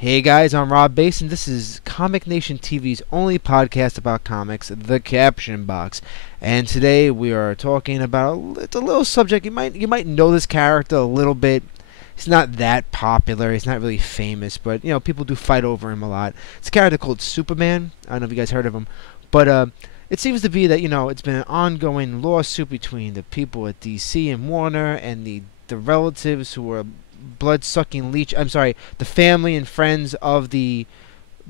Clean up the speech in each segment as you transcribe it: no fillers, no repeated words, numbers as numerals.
Hey guys, I'm Rob Bass, and this is Comic Nation TV's only podcast about comics, The Caption Box. And today we are talking about it's a little subject. You might know this character a little bit. He's not that popular. He's not really famous, but people do fight over him a lot. It's a character called Superman. I don't know if you guys heard of him, but it seems to be that it's been an ongoing lawsuit between the people at DC and Warner and the relatives who are blood-sucking leech. I'm sorry, the family and friends of the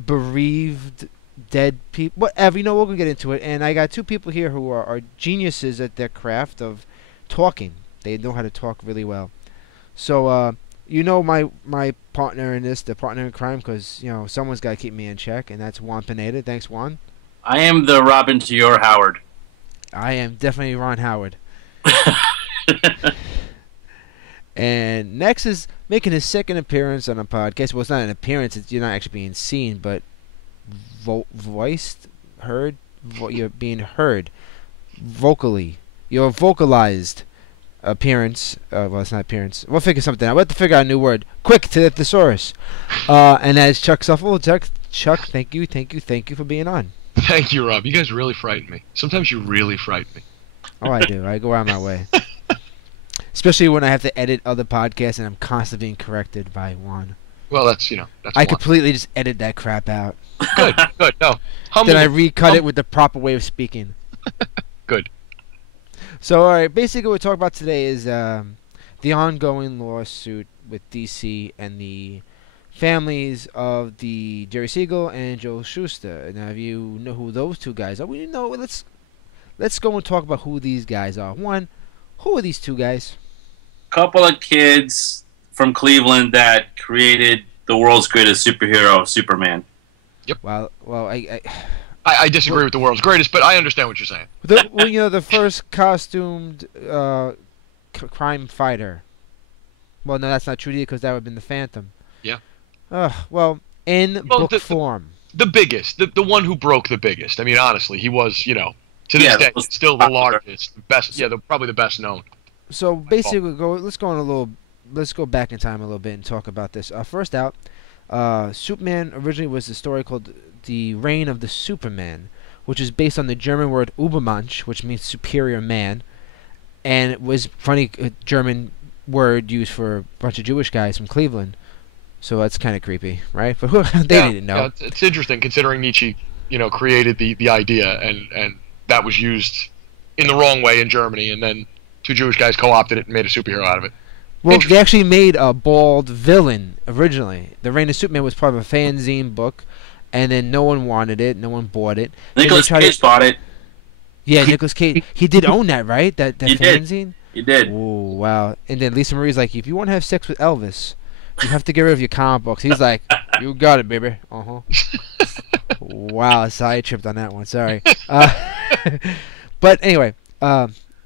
bereaved dead people. Whatever, we're gonna get into it. And I got two people here who are geniuses at their craft of talking. They know how to talk really well. So, my partner in this, the partner in crime, because someone's got to keep me in check, and that's Juan Pineda. Thanks, Juan. I am the Robin to your Howard. I am definitely Ron Howard. And next is making his second appearance on a podcast. Well, it's not an appearance. You're not actually being seen, but voiced, heard. You're being heard vocally. Your vocalized appearance. Well, it's not appearance. We'll figure something out. We'll have to figure out a new word. Quick to the thesaurus. And that's Chuck Suffel. Chuck, thank you for being on. Thank you, Rob. You guys really frighten me. Sometimes you really frighten me. Oh, I do. I go out my way. Especially when I have to edit other podcasts and I'm constantly being corrected by Juan. Well, that's I completely just edit that crap out. Good. No. Then I recut it with the proper way of speaking. Good. So, all right. Basically, what we're talking about today is the ongoing lawsuit with DC and the families of the Jerry Siegel and Joe Shuster. Now, if you know who those two guys are, let's go and talk about who these guys are. One, who are these two guys? Couple of kids from Cleveland that created the world's greatest superhero, Superman. Yep. Well, I disagree with the world's greatest, but I understand what you're saying. The first costumed crime fighter. Well, no, that's not true either, because that would have been the Phantom. Yeah. Book form. The biggest, the one who broke the biggest. I mean, honestly, he was, to this day, still the largest, best, probably the best known. So basically, let's go back in time a little bit and talk about this. First out, Superman originally was a story called The Reign of the Superman, which is based on the German word Übermensch, which means superior man, and it was a German word used for a bunch of Jewish guys from Cleveland. So that's kind of creepy, right? But they didn't know. Yeah, it's interesting considering Nietzsche, created the idea, and that was used in the wrong way in Germany, and then two Jewish guys co-opted it and made a superhero out of it. Well, they actually made a bald villain originally. The Reign of Superman was part of a fanzine book, and then no one wanted it, no one bought it. Nicolas Cage bought it. Yeah, Nicolas Cage. He did own that, right? That fanzine? He did. Oh, wow. And then Lisa Marie's like, if you want to have sex with Elvis, you have to get rid of your comic books. He's like, you got it, baby. Wow, side tripped on that one. Sorry. But anyway,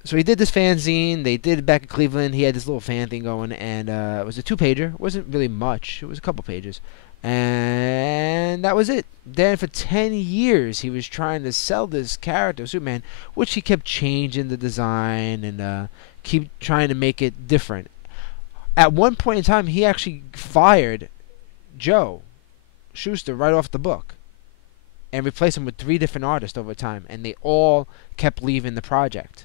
so he did this fanzine. They did it back in Cleveland. He had this little fan thing going, and it was a 2-pager. It wasn't really much. It was a couple pages. And that was it. Then for 10 years, he was trying to sell this character, Superman, which he kept changing the design and keep trying to make it different. At one point in time, he actually fired Joe Shuster right off the book and replaced him with 3 different artists over time, and they all kept leaving the project.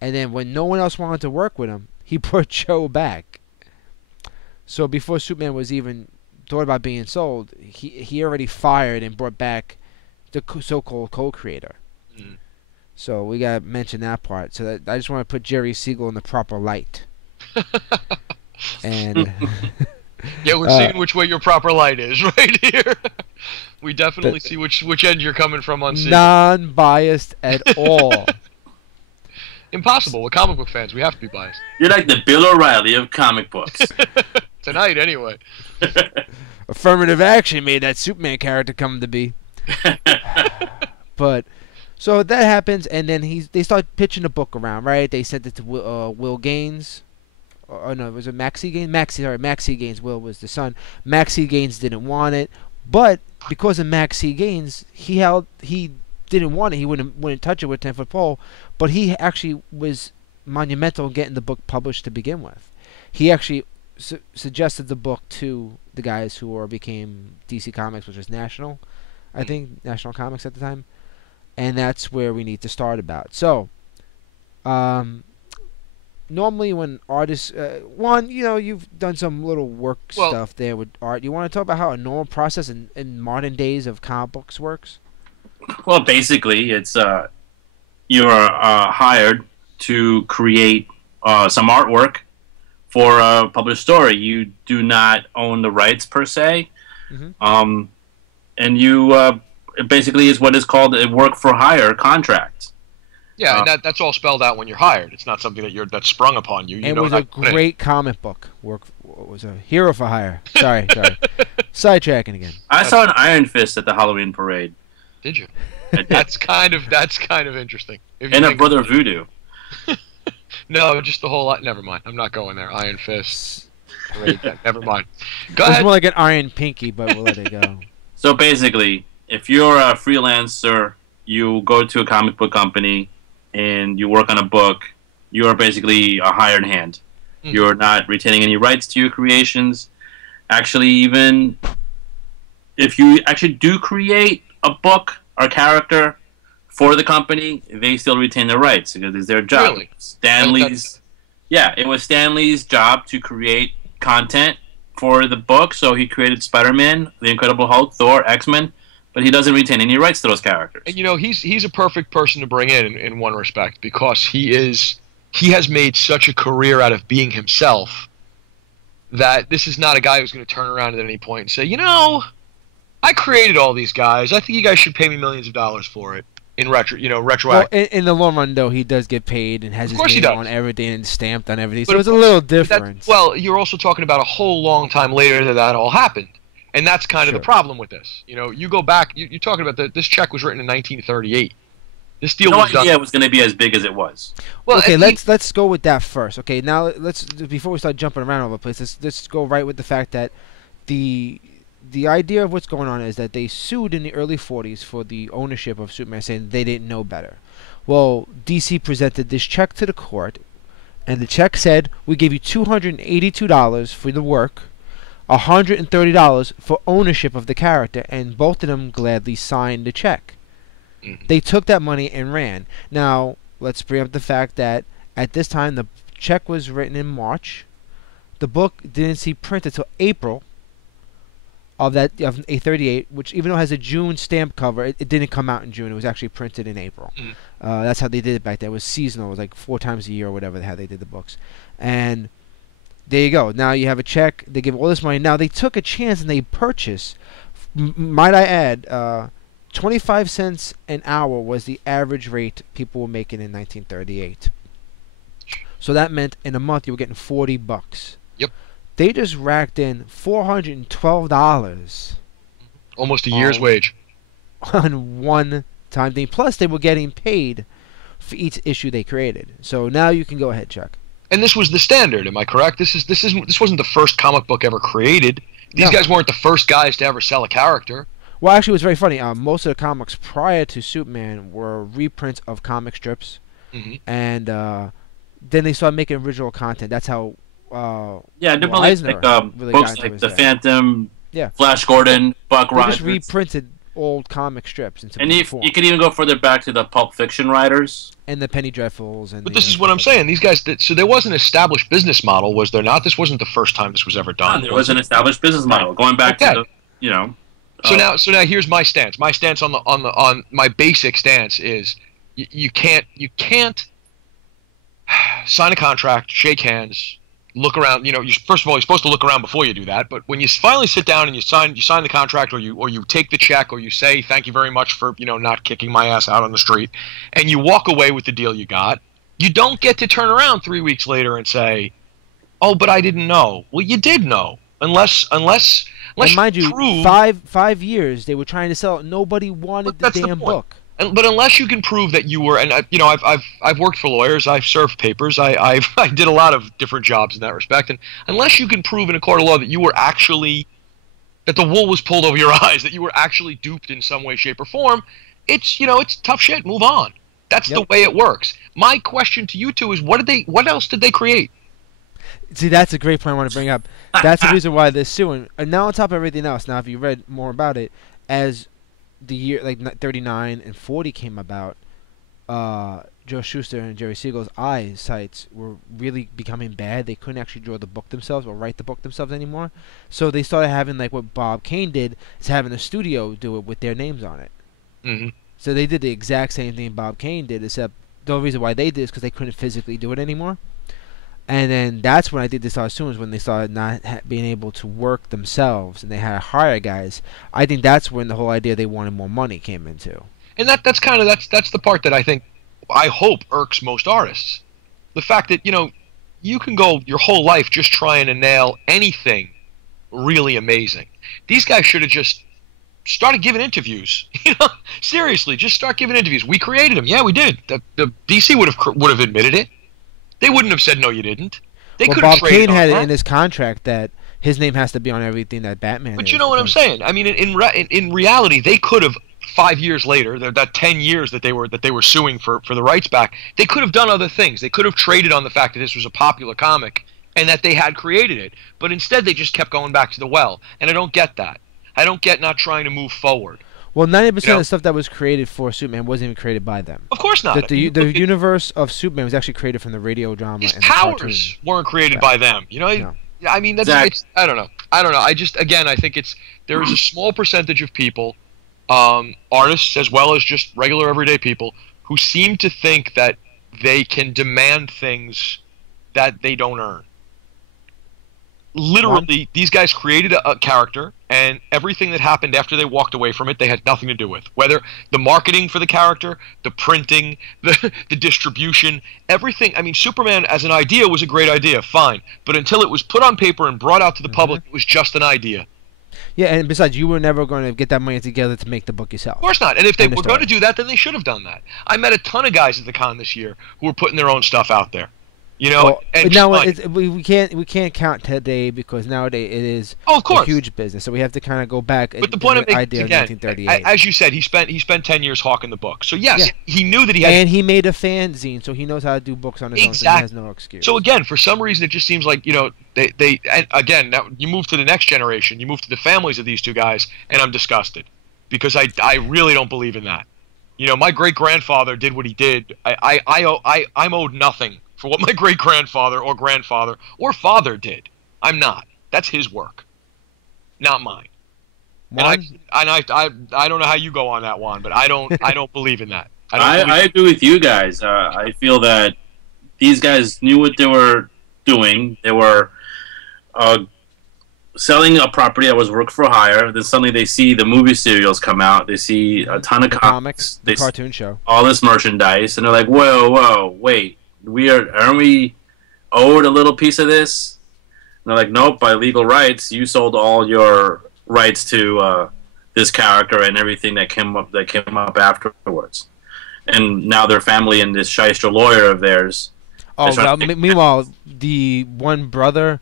And then when no one else wanted to work with him, he brought Joe back. So before Superman was even thought about being sold, he already fired and brought back the so-called co-creator. Mm. So we got to mention that part. So that I just want to put Jerry Siegel in the proper light. And yeah, we're seeing which way your proper light is right here. We definitely see which end you're coming from on Siegel. Non-biased at all. Impossible. We're comic book fans. We have to be biased. You're like the Bill O'Reilly of comic books. Tonight, anyway. Affirmative action made that Superman character come to be. But so that happens, and then they start pitching a book around, right? They sent it to Will Gaines. Oh no, was it Maxie Gaines? Maxie Gaines. Will was the son. Maxie Gaines didn't want it, but because of Maxie Gaines, he didn't want it. He wouldn't touch it with a 10-foot pole. But he actually was monumental in getting the book published to begin with. He actually suggested the book to the guys who became DC Comics, which was National, I think National Comics at the time, and that's where we need to start about. So, normally when artists, Juan, you've done some little work stuff there with art. You want to talk about how a normal process in modern days of comic books works? Well, basically, it's you're hired to create some artwork for a published story. You do not own the rights per se, and you it basically is what is called a work for hire contract. Yeah, and that's all spelled out when you're hired. It's not something that's sprung upon you. It was a great comic book. It was a hero for hire. Sorry. Sidetracking again. I saw an Iron Fist at the Halloween parade. Did you? That's kind of interesting. And a Brother Voodoo. No, just the whole lot. Never mind. I'm not going there. Iron Fist. Never mind. Go ahead. It's more like an Iron Pinky, but we'll let it go. So basically, if you're a freelancer, you go to a comic book company and you work on a book, you are basically a hired hand. You're not retaining any rights to your creations. Actually, even if you actually do create a book or character for the company, they still retain their rights because it's their job. Really? It was Stanley's job to create content for the book, so he created Spider-Man, The Incredible Hulk, Thor, X-Men, but he doesn't retain any rights to those characters. And he's a perfect person to bring in one respect, because he has made such a career out of being himself that this is not a guy who's going to turn around at any point and say, I created all these guys. I think you guys should pay me millions of dollars for it. Retroactive. Well, in the long run, though, he does get paid and has his name on everything and stamped on everything. So it's a little different. Well, you're also talking about a whole long time later that all happened. And that's kind of the problem with this. You go back, you're talking about this check was written in 1938. This deal was done. It was going to be as big as it was. Well, okay, let's go with that first. Okay, now before we start jumping around all over the place, let's go right with the fact that the idea of what's going on is that they sued in the early 40s for the ownership of Superman, saying they didn't know better. Well, DC presented this check to the court, and the check said, we give you $282 for the work, $130 for ownership of the character, and both of them gladly signed the check. They took that money and ran. Now, let's bring up the fact that at this time, the check was written in March. The book didn't see print until April of A38, which even though it has a June stamp cover, it didn't come out in June. It was actually printed in April. That's how they did it back then. It was seasonal. It was like 4 times a year or whatever, how they did the books. And there you go. Now you have a check. They give all this money. Now they took a chance and they purchased, might I add, 25 cents an hour was the average rate people were making in 1938. So that meant in a month you were getting $40. Yep. They just racked in $412. Almost a year's wage. On one time thing. Plus they were getting paid for each issue they created. So now you can go ahead, Chuck. And this was the standard, am I correct? This wasn't the first comic book ever created. These guys weren't the first guys to ever sell a character. Well, actually, it was very funny. Most of the comics prior to Superman were reprints of comic strips, and then they started making original content. That's how. Eisner really books like The Phantom, Flash Gordon, Buck Rogers. They just reprinted old comic strips into form. You could even go further back to the Pulp Fiction writers and the Penny Dreadfuls. But this is what I'm saying. These guys. So there was an established business model, was there not? This wasn't the first time this was ever done. There was an established business model going back to the. So now here's my stance. My stance on my basic stance is you can't sign a contract, shake hands, look around. First of all, you're supposed to look around before you do that. But when you finally sit down and you sign the contract, or you take the check, or you say thank you very much for not kicking my ass out on the street, and you walk away with the deal you got, you don't get to turn around 3 weeks later and say, oh, but I didn't know. Well, you did know, unless. And mind you, 5 years they were trying to sell it. Nobody wanted the damn book. But unless you can prove that you were, and I've worked for lawyers, I've served papers, I did a lot of different jobs in that respect, and unless you can prove in a court of law that you were actually, that the wool was pulled over your eyes, that you were actually duped in some way, shape, or form, it's tough shit. Move on. That's the way it works. My question to you two is, what else did they create? See, that's a great point I want to bring up. That's the reason why they're suing. And now on top of everything else, now if you read more about it, as the year like 39 and 40 came about, Joe Shuster and Jerry Siegel's eyesights were really becoming bad. They couldn't actually draw the book themselves or write the book themselves anymore. So they started having like what Bob Kane did, is having a studio do it with their names on it. Mm-hmm. So they did the exact same thing Bob Kane did, except the only reason why they did is because they couldn't physically do it anymore. And then that's when I think they started suing, is when they started not being able to work themselves and they had to hire guys. I think that's when the whole idea they wanted more money came into. And that's the part that I hope irks most artists. The fact that, you can go your whole life just trying to nail anything really amazing. These guys should have just started giving interviews. Seriously, just start giving interviews. We created them. Yeah, we did. The DC would have admitted it. They wouldn't have said no, you didn't. They could have Bob Kane had it in his contract that his name has to be on everything that Batman. But you know what I'm saying? I mean, in reality, they could have 5 years later, that 10 years that they were suing for the rights back, they could have done other things. They could have traded on the fact that this was a popular comic and that they had created it. But instead, they just kept going back to the well. And I don't get that. I don't get not trying to move forward. Well, 90% of the stuff that was created for Superman wasn't even created by them. Of course not. The universe of Superman was actually created from the radio drama. His and the powers cartoon. weren't created by them. No. I mean, that's I don't know. I think there is a small percentage of people, artists as well as just regular everyday people, who seem to think that they can demand things that they don't earn. Literally, these guys created a character, and everything that happened after they walked away from it, they had nothing to do with. Whether the marketing for the character, the printing, the distribution, everything. I mean, Superman as an idea was a great idea, fine. But until it was put on paper and brought out to the public, it was just an idea. Yeah, and besides, you were never going to get that money together to make the book yourself. Of course not. And if they were going to do that, then they should have done that. I met a ton of guys at the con this year who were putting their own stuff out there. And now we can't count today because nowadays it is a huge business. So we have to kind of go back. But the point of idea again, of 1938, as you said, he spent 10 years hawking the book. So yes, he knew that he had. And he made a fanzine, so he knows how to do books on his own. So he has no excuse. So again, for some reason, it just seems like they and again, now you move to the next generation, you move to the families of these two guys, and I'm disgusted because I really don't believe in that. My great grandfather did what he did. I'm owed nothing for what my great-grandfather or grandfather or father did. I'm not. That's his work, not mine. Juan? And I don't know how you go on that, Juan, but I don't believe in that. I agree with you guys. I feel that these guys knew what they were doing. They were selling a property that was work for hire. Then suddenly they see the movie serials come out. They see a ton of comics, the cartoon show, all this merchandise, and they're like, "Whoa, wait! Aren't we owed a little piece of this?" And they're like, "Nope, by legal rights, you sold all your rights to this character and everything that came up afterwards." And now their family and this shyster lawyer of theirs. Meanwhile, the one brother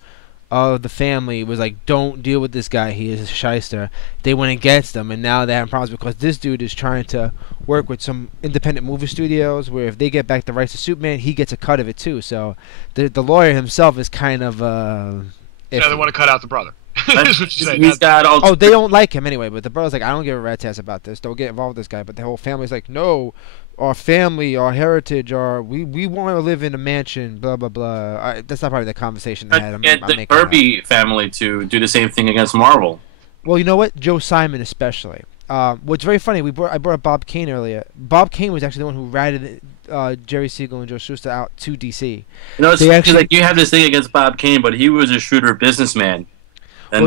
of the family was like, "Don't deal with this guy. He is a shyster." They went against him, and now they're having problems because this dude is trying to work with some independent movie studios where if they get back the rights to Superman, he gets a cut of it too. So the lawyer himself is kind of they want to cut out the brother. That's what you said. They don't like him anyway, but the brother's like, "I don't give a rat's ass about this. Don't get involved with this guy." But the whole family's like, "No, our family, our heritage, we want to live in a mansion, blah blah blah." That's not probably the conversation they had. Get the Kirby family to do the same thing against Marvel. Well, you know what, Joe Simon especially. What's very funny, I brought up Bob Kane earlier. Bob Kane was actually the one who ratted Jerry Siegel and Joe Shuster out to DC. It's like you have this thing against Bob Kane, but he was a shrewder businessman. Well,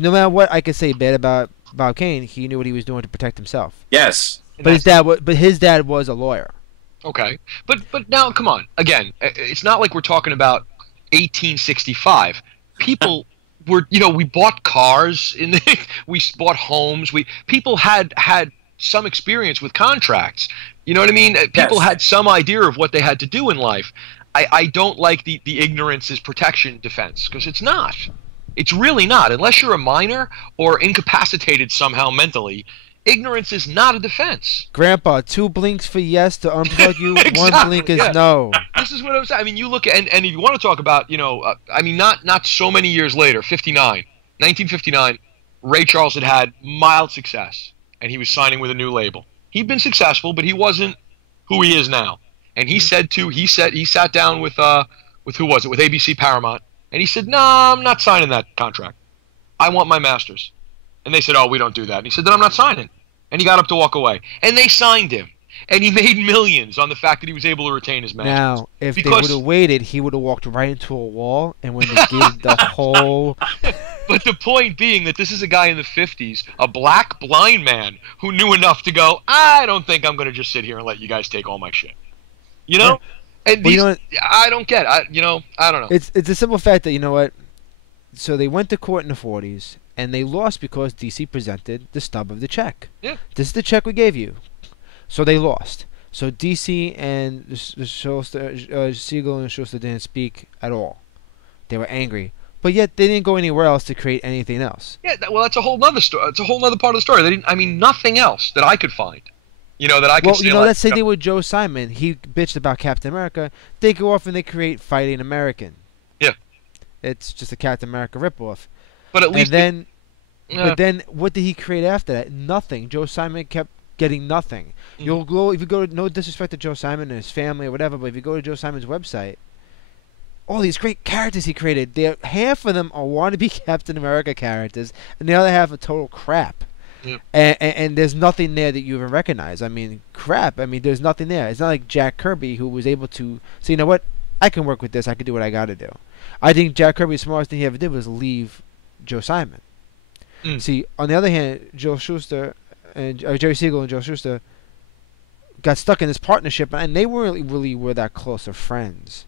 no matter what I could say bad about Bob Kane, he knew what he was doing to protect himself. Yes. But his dad was a lawyer. Okay, but now come on. Again, it's not like we're talking about 1865. People were, we bought cars we bought homes. People had some experience with contracts. You know what I mean? People had some idea of what they had to do in life. I don't like the ignorance is protection defense because it's not. It's really not. Unless you're a minor or incapacitated somehow mentally. Ignorance is not a defense. Grandpa, 2 blinks for yes to unplug you, exactly, 1 blink is no. This is what I'm saying. I mean, you look at, and if you want to talk about, I mean, not so many years later, 1959, Ray Charles had mild success, and he was signing with a new label. He'd been successful, but he wasn't who he is now. And he sat down with who was it? With ABC Paramount, and he said, "Nah, I'm not signing that contract. I want my masters." And they said, "Oh, we don't do that." And he said, "Then I'm not signing." And he got up to walk away, and they signed him. And he made millions on the fact that he was able to retain his masters. Now, if they would have waited, he would have walked right into a wall, and when they gave the whole... But the point being that this is a guy in the 50s, a black blind man, who knew enough to go, I don't think I'm going to just sit here and let you guys take all my shit. You know? Yeah. And these, I don't get it. I don't know. It's a simple fact that, you know what? So they went to court in the 40s, and they lost because DC presented the stub of the check. Yeah. This is the check we gave you. So they lost. So DC and Siegel and Schuster didn't speak at all. They were angry. But yet they didn't go anywhere else to create anything else. Yeah, well, that's a whole nother story. It's a whole other part of the story. They didn't. I mean, nothing else that I could find. That I could. Well, let's say they were Joe Simon. He bitched about Captain America. They go off and they create Fighting American. Yeah. It's just a Captain America ripoff. But at least. But then, what did he create after that? Nothing. Joe Simon kept getting nothing. You'll go if you go. No disrespect to Joe Simon and his family or whatever, but if you go to Joe Simon's website, all these great characters he created, half of them are wannabe Captain America characters, and the other half are total crap. Yep. And there's nothing there that you even recognize. I mean, crap. I mean, there's nothing there. It's not like Jack Kirby, who was able to say, you know what, I can work with this. I can do what I got to do. I think Jack Kirby, the smartest thing he ever did was leave Joe Simon. See, on the other hand, Joe Shuster and Jerry Siegel and Joe Shuster got stuck in this partnership, and they weren't really were that close of friends.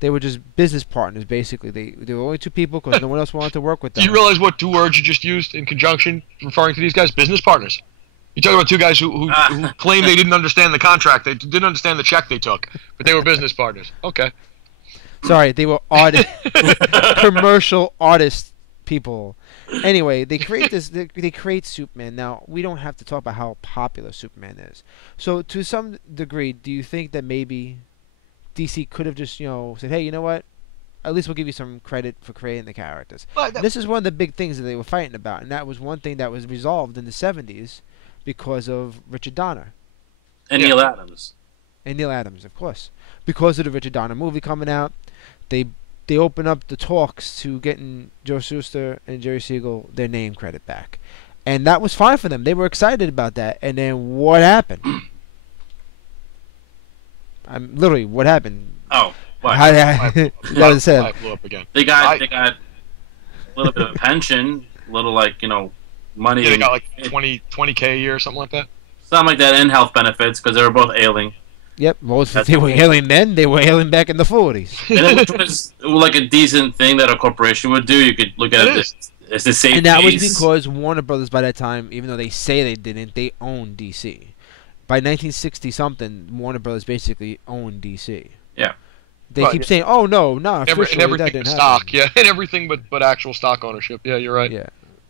They were just business partners, basically. They were only two people because no one else wanted to work with them. Do you realize what two words you just used in conjunction referring to these guys? Business partners. You're talking about two guys who claim they didn't understand the contract. They didn't understand the check they took, but they were business partners. Okay. Sorry, they were commercial artist people. Anyway, they create this. They create Superman. Now we don't have to talk about how popular Superman is. So to some degree, do you think that maybe DC could have just said, hey, you know what? At least we'll give you some credit for creating the characters. This is one of the big things that they were fighting about, and that was one thing that was resolved in the 70s because of Richard Donner. And Neil Adams. And Neil Adams, of course. Because of the Richard Donner movie coming out, they open up the talks to getting Joe Shuster and Jerry Siegel their name credit back. And that was fine for them. They were excited about that. And then what happened? Literally, what happened? Oh, what? I blew up again. They got a little bit of a pension, a little money. Yeah, they got like 20K a year or something like that. Something like that, and health benefits because they were both ailing. Yep, well, they were ailing then. They were ailing back in the 40s. And it was like a decent thing that a corporation would do. You could look at it as the same. And that was because Warner Brothers, by that time, even though they say they didn't, they owned DC. By 1960 something, Warner Brothers basically owned DC. Yeah. They keep saying, "Oh no, officially everything that didn't but stock, happen." and everything but actual stock ownership. Yeah, you're right. Yeah.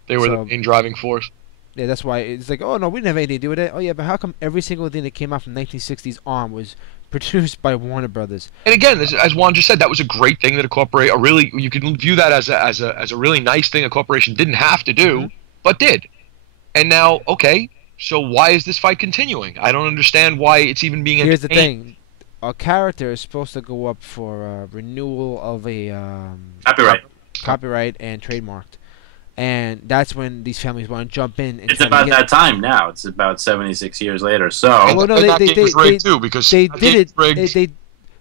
They were the main driving force. Yeah, that's why it's like, oh no, we didn't have anything to do with it. Oh yeah, but how come every single thing that came out from 1960s on was produced by Warner Brothers? And again, as Juan just said, that was a great thing that you can view that as a really nice thing a corporation didn't have to do, but did. And now, okay, so why is this fight continuing? I don't understand why it's even being. Here's the thing: a character is supposed to go up for renewal of a copyright and trademarked. And that's when these families want to jump in. And it's about that time now. It's about 76 years later. So well, no, they did it.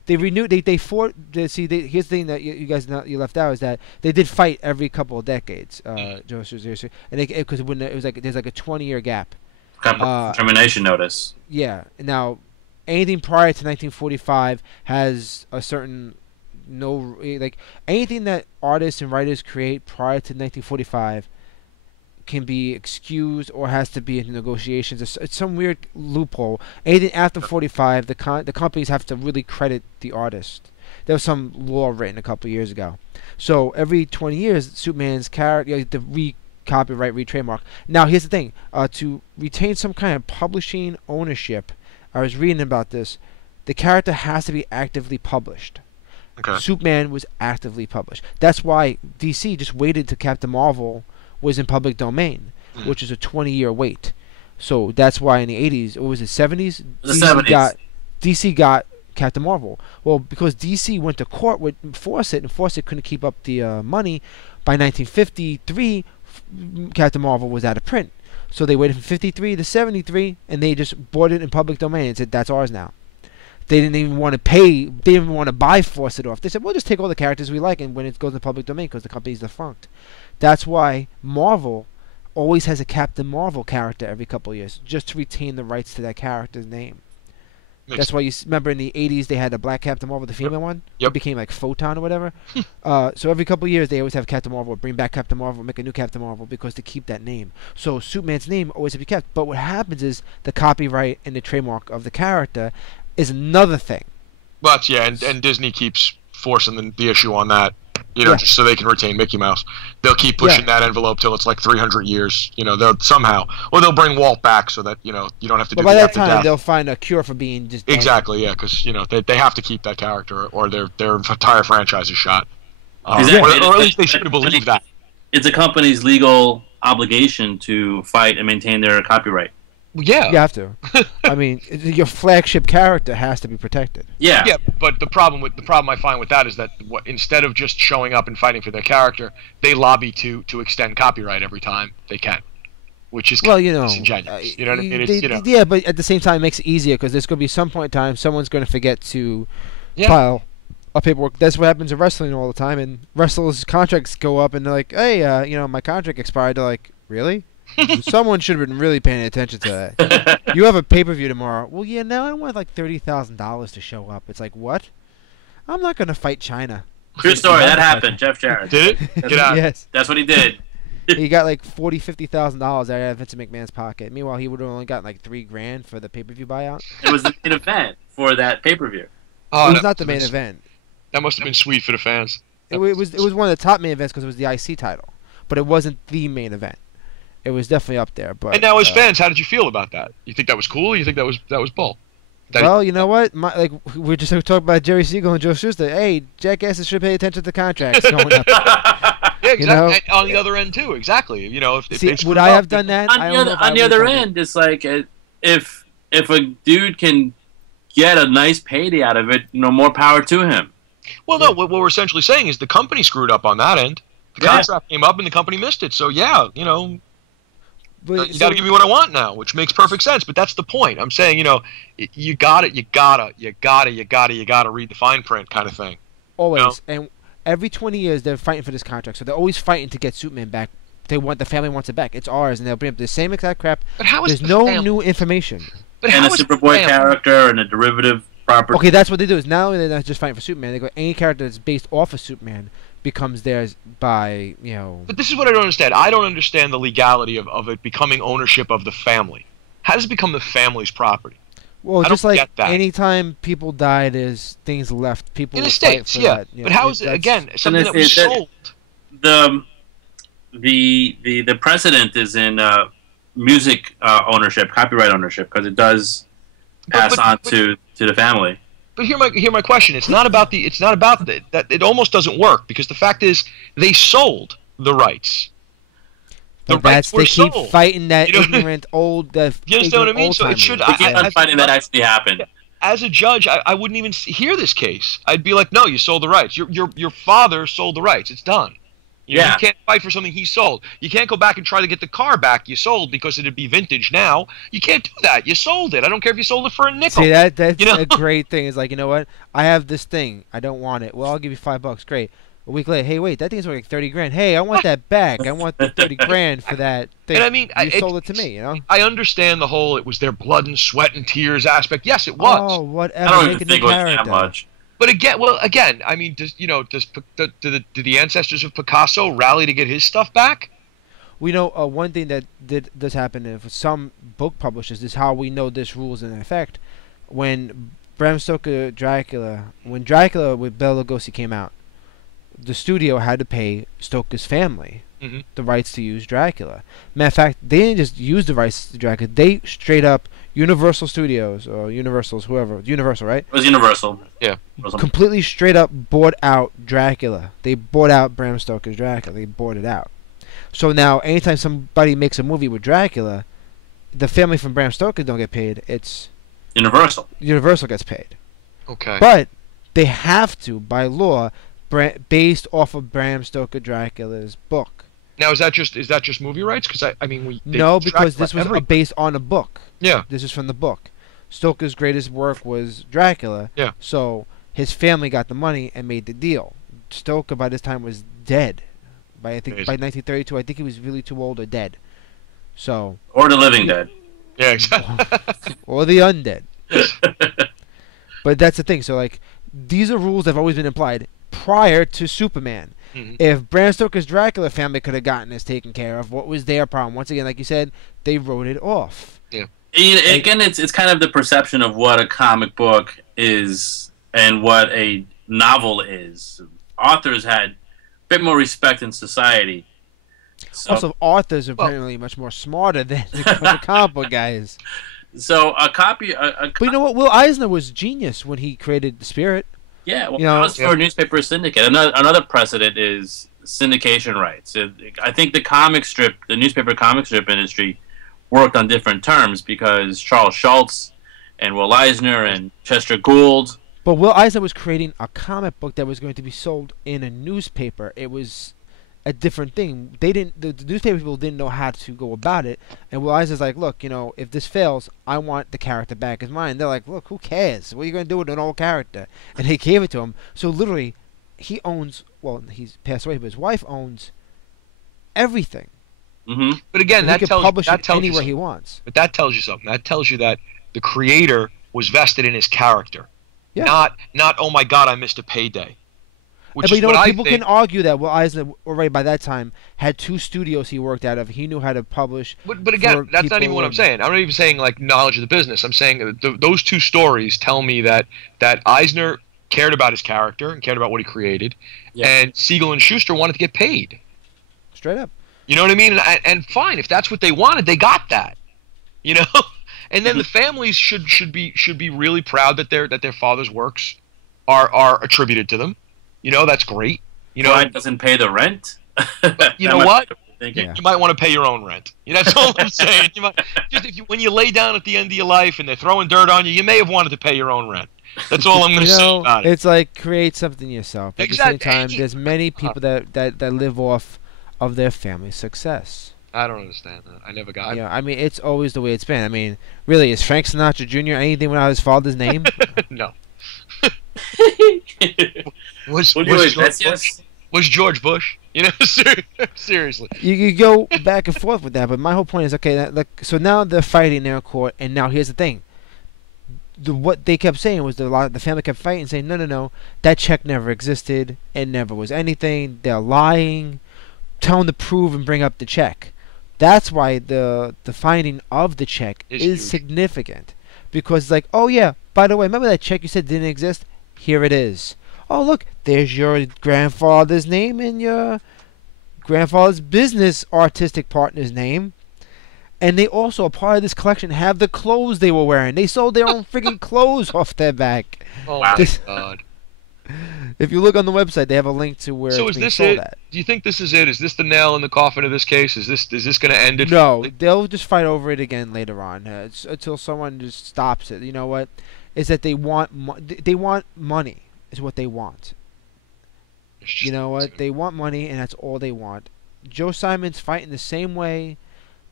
They renewed. They fought. See, here's the thing that you guys you left out is that they did fight every couple of decades. And because when it was like there's like a 20-year gap. Termination notice. Yeah. Now, anything prior to 1945 has a certain. Anything that artists and writers create prior to 1945 can be excused or has to be in negotiations. It's some weird loophole. Anything after 45, the companies have to really credit the artist. There was some law written a couple of years ago. So every 20 years, Superman's character, the copyright, trademark. Now here's the thing: to retain some kind of publishing ownership, I was reading about this. the character has to be actively published. Okay. Superman was actively published. That's why DC just waited till Captain Marvel was in public domain, which is a 20-year wait. So that's why in the 80s, or was it 70s? The 70s. DC got Captain Marvel. Well, because DC went to court with Fawcett, and Fawcett couldn't keep up the money, by 1953, Captain Marvel was out of print. So they waited from 53 to 73, and they just bought it in public domain and said, that's ours now. They didn't even want to pay. They didn't even want to buy Fawcett off. They said, we'll just take all the characters we like, and when it goes in public domain, because the company's defunct. That's why Marvel always has a Captain Marvel character every couple of years, just to retain the rights to that character's name. That's why you remember in the 80s they had a black Captain Marvel, the female one. Yep. It became like Photon or whatever. So every couple of years they always have Captain Marvel, bring back Captain Marvel, make a new Captain Marvel, because to keep that name. So Superman's name always has to be kept. But what happens is the copyright and the trademark of the character is another thing. But yeah, and Disney keeps forcing the issue on that, just so they can retain Mickey Mouse. They'll keep pushing that envelope till it's like 300 years. They'll somehow, or they'll bring Walt back so that you don't have to. But by that time, they'll find a cure for being just dead. Exactly, yeah, because they have to keep that character, or their entire franchise is shot. Exactly. Or at least they should believe that. It's a company's legal obligation to fight and maintain their copyright. Yeah, you have to. I mean, your flagship character has to be protected. Yeah. Yeah, but the problem I find with that is that instead of just showing up and fighting for their character, they lobby to extend copyright every time they can, which is disingenuous. You know what I mean? Yeah, but at the same time, it makes it easier because there's going to be some point in time someone's going to forget to file a paperwork. That's what happens in wrestling all the time, and wrestlers' contracts go up, and they're like, "Hey, my contract expired." They're like, "Really?" Someone should have been really paying attention to that. You have a pay-per-view tomorrow. Well, yeah, now I want like $30,000 to show up. It's like, what? I'm not going to fight China. True story. That happened. Jeff Jarrett. Did it? Get out. Yes. That's what he did. He got like $50,000 out of Vince McMahon's pocket. Meanwhile, he would have only gotten like $3,000 for the pay-per-view buyout. It was the main event for that pay-per-view. Oh, it was not the main event. That must have been sweet for the fans. It was one of the top main events because it was the IC title, but it wasn't the main event. It was definitely up there. But and now, as fans, how did you feel about that? You think that was cool? Or you think that was bull? Well, you know what? We're just talking about Jerry Siegel and Joe Shuster. Hey, jackasses should pay attention to contracts going up. Yeah, exactly. And on the other end too, exactly. If would I have done that? On the other end, it's like if a dude can get a nice payday out of it, more power to him. Well, no. What we're essentially saying is the company screwed up on that end. The contract came up and the company missed it. So yeah, But, you got to give me what I want now, which makes perfect sense. But that's the point. I'm saying, you gotta read the fine print, kind of thing. Always, and every 20 years they're fighting for this contract, so they're always fighting to get Superman back. The family wants it back. It's ours, and they'll bring up the same exact crap. But how is There's no new information. But and a Superboy character and a derivative property. Okay, that's what they do. Is now they're not just fighting for Superman. They go any character that's based off of Superman becomes theirs by, But this is what I don't understand. I don't understand the legality of it becoming ownership of the family. How does it become the family's property? Well, just like anytime people die, there's things left. People in the States, that, but how is it, again, something that was sold? The precedent is in music ownership, copyright ownership, because it does pass on to the family. But hear my question. It's not about that. It almost doesn't work because the fact is they sold the rights. They keep fighting that ignorant old. You understand what I mean? So it should. They keep on fighting that actually happened. As a judge, I wouldn't even hear this case. I'd be like, no, you sold the rights. Your father sold the rights. It's done. You can't fight for something he sold. You can't go back and try to get the car back you sold because it'd be vintage now. You can't do that. You sold it. I don't care if you sold it for a nickel. See, that's a great thing. It's like, you know what? I have this thing. I don't want it. Well, I'll give you $5. Great. A week later, hey, wait, that thing's worth like $30,000. Hey, I want that back. I want the $30,000 for that thing. And I mean, you sold it to me, I understand the whole it was their blood and sweat and tears aspect. Yes, it was. Oh, whatever. I don't even think it was that much. But again, I mean, do the ancestors of Picasso rally to get his stuff back? We know one thing that does happen for some book publishers is how we know this rule is in effect. When Bram Stoker Dracula with Bela Lugosi came out, the studio had to pay Stoker's family Mhm. the rights to use Dracula. Matter of fact, they didn't just use the rights to Dracula. They straight up, Universal Studios or Universal's, whoever, Universal, right? It was Universal. Yeah. Completely straight up bought out Dracula. They bought out Bram Stoker's Dracula. They bought it out. So now, anytime somebody makes a movie with Dracula, the family from Bram Stoker don't get paid. It's Universal. Universal gets paid. Okay. But they have to, by law, based off of Bram Stoker Dracula's book. Now is that just movie rights? Because I mean No, because this was based on a book. Yeah. This is from the book. Stoker's greatest work was Dracula. Yeah. So his family got the money and made the deal. Stoker by this time was dead. By 1932, I think he was really too old or dead. So. Or the Living Dead. Yeah, exactly. Or the undead. But that's the thing. So like, these are rules that have always been applied prior to Superman. Mhm. If Bram Stoker's Dracula family could have gotten this taken care of, what was their problem? Once again, like you said, they wrote it off. Yeah. Again, it's kind of the perception of what a comic book is and what a novel is. Authors had a bit more respect in society. So, Also, authors are apparently much more smarter than the comic book guys. so a copy. But you know what? Will Eisner was genius when he created the Spirit. Yeah, well, You know, that was for a newspaper syndicate. Another precedent is syndication rights. I think the newspaper comic strip industry worked on different terms because Charles Schultz and Will Eisner and Chester Gould. But Will Eisner was creating a comic book that was going to be sold in a newspaper. It was a different thing. The newspaper people didn't know how to go about it. And Will Eisner's like, look, if this fails, I want the character back as mine. They're like, look, who cares? What are you going to do with an old character? And they gave it to him. So literally, he owns, well, he's passed away, but his wife owns everything. Mm-hmm. But again, So that he can tells publish that it tells you anywhere he something. wants. But that tells you something. That tells you that the creator was vested in his character. Yeah. Not oh my God, I missed a payday. Which But is you know what what? I People think. can argue that Will Eisner already by that time had 2 studios he worked out of. He knew how to publish. But again, for that's not even people what I'm and- saying. I'm not even saying like knowledge of the business. I'm saying those 2 stories tell me that Eisner cared about his character and cared about what he created, Yeah. and Siegel and Schuster wanted to get paid. Straight up. You know what I mean? And fine, if that's what they wanted, they got that. You know, and then the families should be really proud that their father's works are attributed to them. You know, that's great. You know, Brian doesn't pay the rent. you know what? Thinking. Yeah. You might want to pay your own rent. That's all I'm saying. You might just when you lay down at the end of your life and they're throwing dirt on you, you may have wanted to pay your own rent. That's all I'm going to say about it. It's like create something yourself. At Exactly. the same time, there's many people that live off of their family's success. I don't understand that. I never got. I mean, it's always the way it's been. I mean, really, is Frank Sinatra Jr. anything without his father's name? No. Was George Bush? You know, seriously. You go back and forth with that, but my whole point is okay. So now they're fighting there in court, and now here's the thing. What they kept saying was the family kept fighting, saying no, that check never existed, it never was anything. They're lying. Tell them to prove and bring up the check. That's why the finding of the check is huge. significant, because it's like, oh yeah, by the way, remember that check you said didn't exist? Here it is. Oh look, there's your grandfather's name and your grandfather's business artistic partner's name. And they also, a part of this collection, have the clothes they were wearing. They sold their own freaking clothes off their back. Oh Wow. my God. If you look on the website, they have a link to where So it's is being this sold it? at. Do you think this is it? Is this the nail in the coffin of this case? Is this going to end it? No, they'll just fight over it again later on, until someone just stops it. You know what? Is that they want they want money is what they want. It's just- You know what? They want money, and that's all they want. Joe Simon's fighting the same way.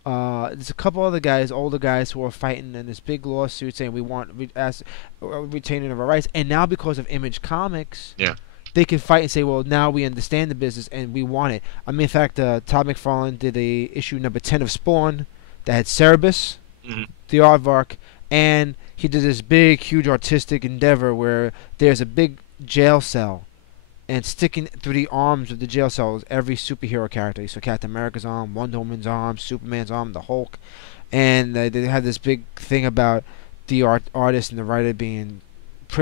There's a couple other guys, older guys, who are fighting in this big lawsuit saying we want retaining of our rights. And now because of Image Comics, Yeah. they can fight and say, well, now we understand the business and we want it. I mean, in fact, Todd McFarlane did a issue number 10 of Spawn that had Cerebus, Mhm. the aardvark, and he did this big, huge artistic endeavor where there's a big jail cell, and sticking through the arms of the jail cell is every superhero character. So Captain America's arm, Wonder Woman's arm, Superman's arm, the Hulk, and they had this big thing about the artist and the writer being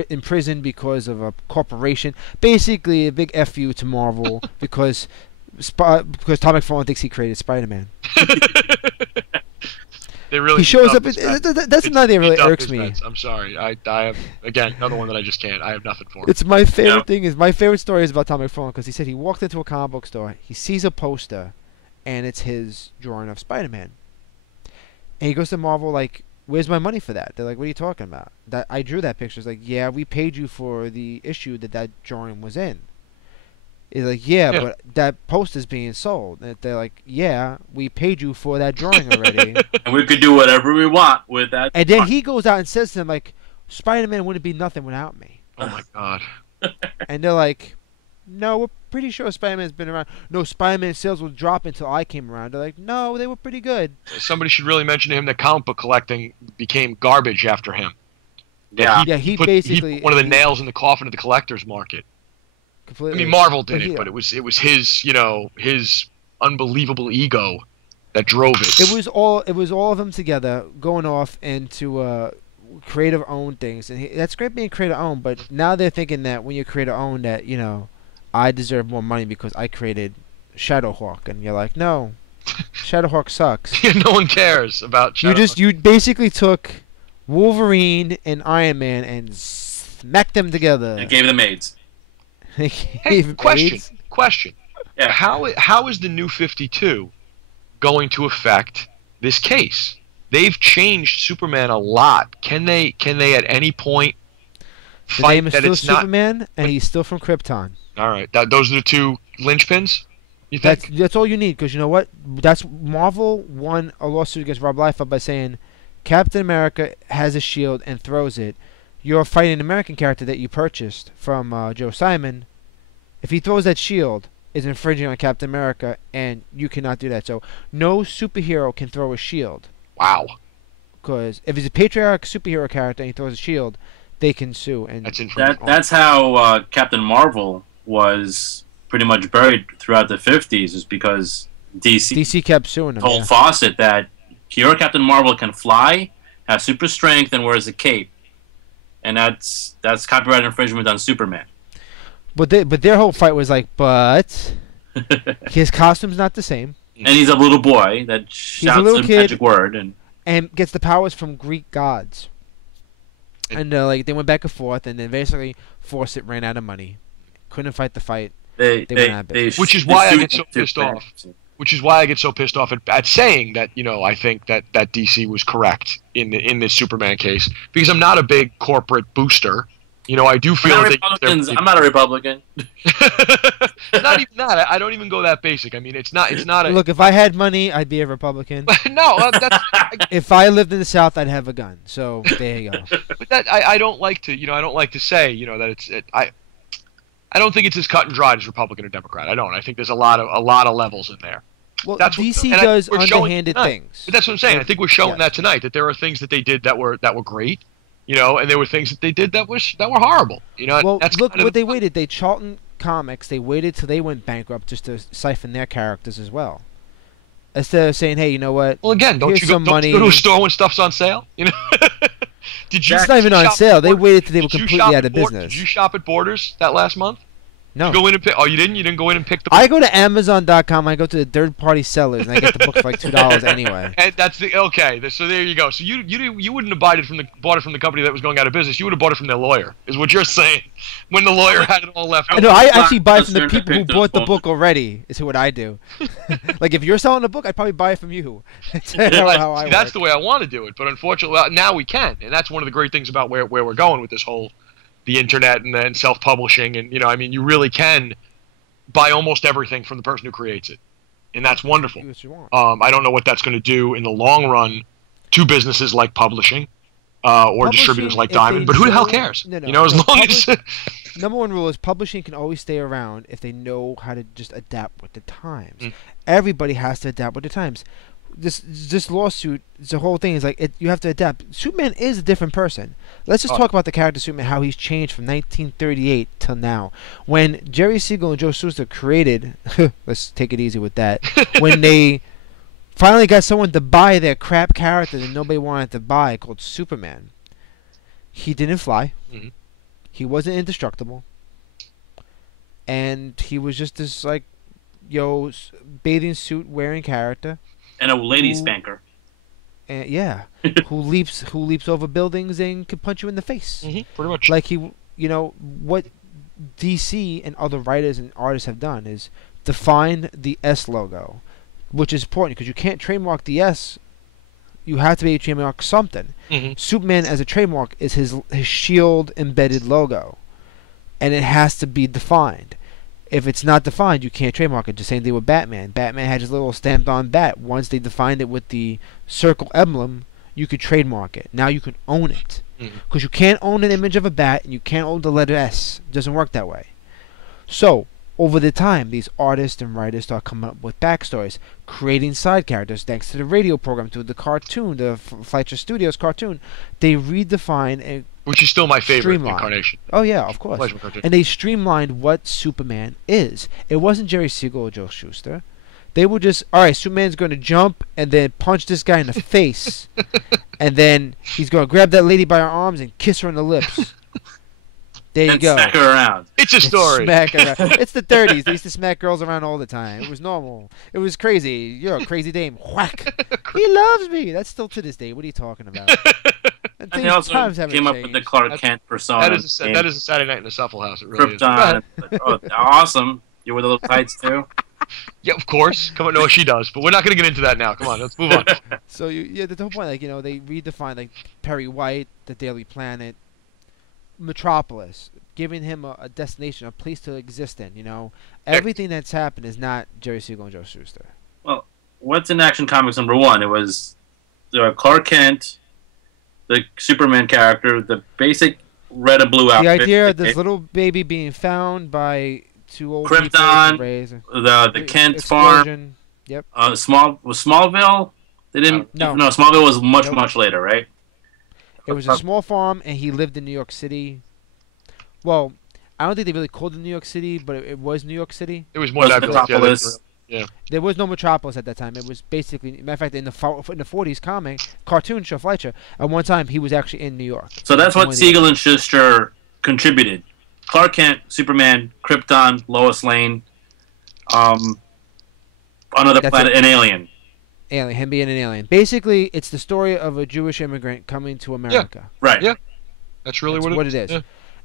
in prison because of a corporation. Basically, a big fu to Marvel because Tom McFarlane thinks he created Spider-Man. They really he shows up. That's another thing that really irks me. I'm sorry. I have, again, another one that I just can't. I have nothing for. It's my favorite thing. My favorite story is about Tom McFarlane because he said he walked into a comic book store, he sees a poster, and it's his drawing of Spider-Man. And he goes to Marvel like, "Where's my money for that?" They're like, "What are you talking about? That I drew that picture." It's like, "Yeah, we paid you for the issue that drawing was in." He's like, yeah, but that poster's being sold. And they're like, "Yeah, we paid you for that drawing already." And we could do whatever we want with that. And then he goes out and says to them, like, "Spider-Man wouldn't be nothing without me." Oh, my God. And they're like, "No, we're pretty sure Spider-Man's been around. No, Spider-Man sales will drop until I came around." They're like, "No, they were pretty good." Somebody should really mention to him that comic book collecting became garbage after him. Yeah, he put basically one of the nails in the coffin of the collector's market. Completely. I mean, Marvel did it, but it was his, his unbelievable ego that drove it. It was all of them together going off into creative owned things, and that's great being creative owned. But now they're thinking that when you're creative owned, that I deserve more money because I created Shadowhawk, and you're like, no, Shadowhawk sucks. No one cares about Shadowhawk. You basically took Wolverine and Iron Man and smacked them together. And gave them AIDS. Hey, question. Yeah. How is the New 52 going to affect this case? They've changed Superman a lot. Can they at any point fight that it's not Superman, and he's still from Krypton? All right, those are the two linchpins. You think? That's all you need, because you know what? That's Marvel won a lawsuit against Rob Liefeld by saying Captain America has a shield and throws it. You're fighting an American character that you purchased from Joe Simon. If he throws that shield, is infringing on Captain America, and you cannot do that. So no superhero can throw a shield. Wow. Because if he's a patriotic superhero character and he throws a shield, they can sue. And that's how Captain Marvel was pretty much buried throughout the 50s, is because DC kept suing him. Told Fawcett that your Captain Marvel can fly, has super strength, and wears a cape. And that's copyright infringement on Superman. But their whole fight was like, but his costume's not the same. And he's a little boy that shouts the magic word and gets the powers from Greek gods. And they went back and forth, and then basically Fawcett ran out of money, couldn't fight the fight. They went out of business. Which is why I get so pissed off. Which is why I get so pissed off at saying that I think that DC was correct in this Superman case, because I'm not a big corporate booster. I do feel I'm not a Republican. Not even that. I don't even go that basic. I mean, it's not a look. If I had money, I'd be a Republican. No, that's if I lived in the South, I'd have a gun. So there you go. But I don't like to I don't like to say that I don't think it's as cut and dried as Republican or Democrat. I don't. I think there's a lot of levels in there. Well, DC does underhanded things. But that's what I'm saying. I think we're showing that tonight, that there are things that they did that were great, and there were things that they did that were horrible. Well, look what they waited. They Charlton Comics. They waited till they went bankrupt just to siphon their characters as well. Instead of saying, "Hey, you know what? Well, again, don't you go to a store when stuff's on sale?" Did you? It's not even on sale. They waited till they were completely out of business. Did you shop at Borders that last month? No. You go in and pick. Oh, you didn't? You didn't go in and pick the. I go to Amazon.com. I go to the third-party sellers, and I get the book for like $2 anyway. And that's okay. So there you go. So you wouldn't have bought it from the company that was going out of business. You would have bought it from their lawyer. Is what you're saying? When the lawyer had it all left. No, I actually buy from the people who bought the book already. Is what I do. Like if you're selling a book, I'd probably buy it from you. That's the way I want to do it. But unfortunately, now we can, and that's one of the great things about where we're going with this whole. The internet and then self-publishing, and you really can buy almost everything from the person who creates it, and that's wonderful. I don't know what that's going to do in the long run to businesses like publishing or distributors like Diamond, but who the hell cares? No. As long as number one rule is publishing can always stay around if they know how to just adapt with the times. Everybody has to adapt with the times. This lawsuit, the whole thing is like you have to adapt. Superman is a different person. Let's just talk about the character Superman, how he's changed from 1938 till now. When Jerry Siegel and Joe Shuster created, let's take it easy with that. When they finally got someone to buy their crap character that nobody wanted to buy, called Superman, he didn't fly. He wasn't indestructible, and he was just this like, bathing suit wearing character. And a lady spanker. And yeah, who leaps over buildings and can punch you in the face. Pretty much. Like what DC and other writers and artists have done is define the S logo, which is important because you can't trademark the S. You have to be able to trademark something. Superman as a trademark is his shield embedded logo, and it has to be defined. If it's not defined, you can't trademark it. Just same thing with Batman. Batman had his little stamped on bat. Once they defined it with the circle emblem, you could trademark it. Now you can own it. Because you can't own an image of a bat and you can't own the letter S. It doesn't work that way. So, over the time, these artists and writers start coming up with backstories, creating side characters thanks to the radio program, to the cartoon, the Fleischer Studios cartoon. They redefine and which is still my favorite incarnation. Oh yeah, of course. And they streamlined what Superman is. It wasn't Jerry Siegel or Joe Shuster. They were just, all right, Superman's going to jump and then punch this guy in the face, and then he's going to grab that lady by her arms and kiss her on the lips. There you go. Smack her around. It's a story. Smack her around. It's the 30s. They used to smack girls around all the time. It was normal. It was crazy. You're a crazy dame. Whack. He loves me. That's still to this day. What are you talking about? And he also came up with the Clark Kent persona. That is a Saturday night in the Suffel house. It really Krypton. Is. Oh, awesome. You wear the little tights too? Yeah, of course. Come on, no, she does. But we're not going to get into that now. Come on, let's move on. So, the whole point, like, they redefined, like, Perry White, the Daily Planet, Metropolis, giving him a destination, a place to exist in, Everything that's happened is not Jerry Siegel and Joe Shuster. Well, what's in Action Comics #1? It was Clark Kent, the Superman character, the basic red and blue outfit. The idea of this little baby being found by two old Krypton, the Kent farm. Yep. Was Smallville? They didn't. No, Smallville was much later, right? It was a small farm, and he lived in New York City. Well, I don't think they really called it New York City, but it was New York City. It was more Metropolis. Yeah. There was no Metropolis at that time. It was basically, matter of fact, in the 40s cartoon show Fleischer, at one time he was actually in New York. So that's what Siegel and Shuster contributed. Clark Kent, Superman, Krypton, Lois Lane, another planet, an alien. Him being an alien. Basically, it's the story of a Jewish immigrant coming to America. Yeah. Right. Yeah. That's really what it is. Yeah.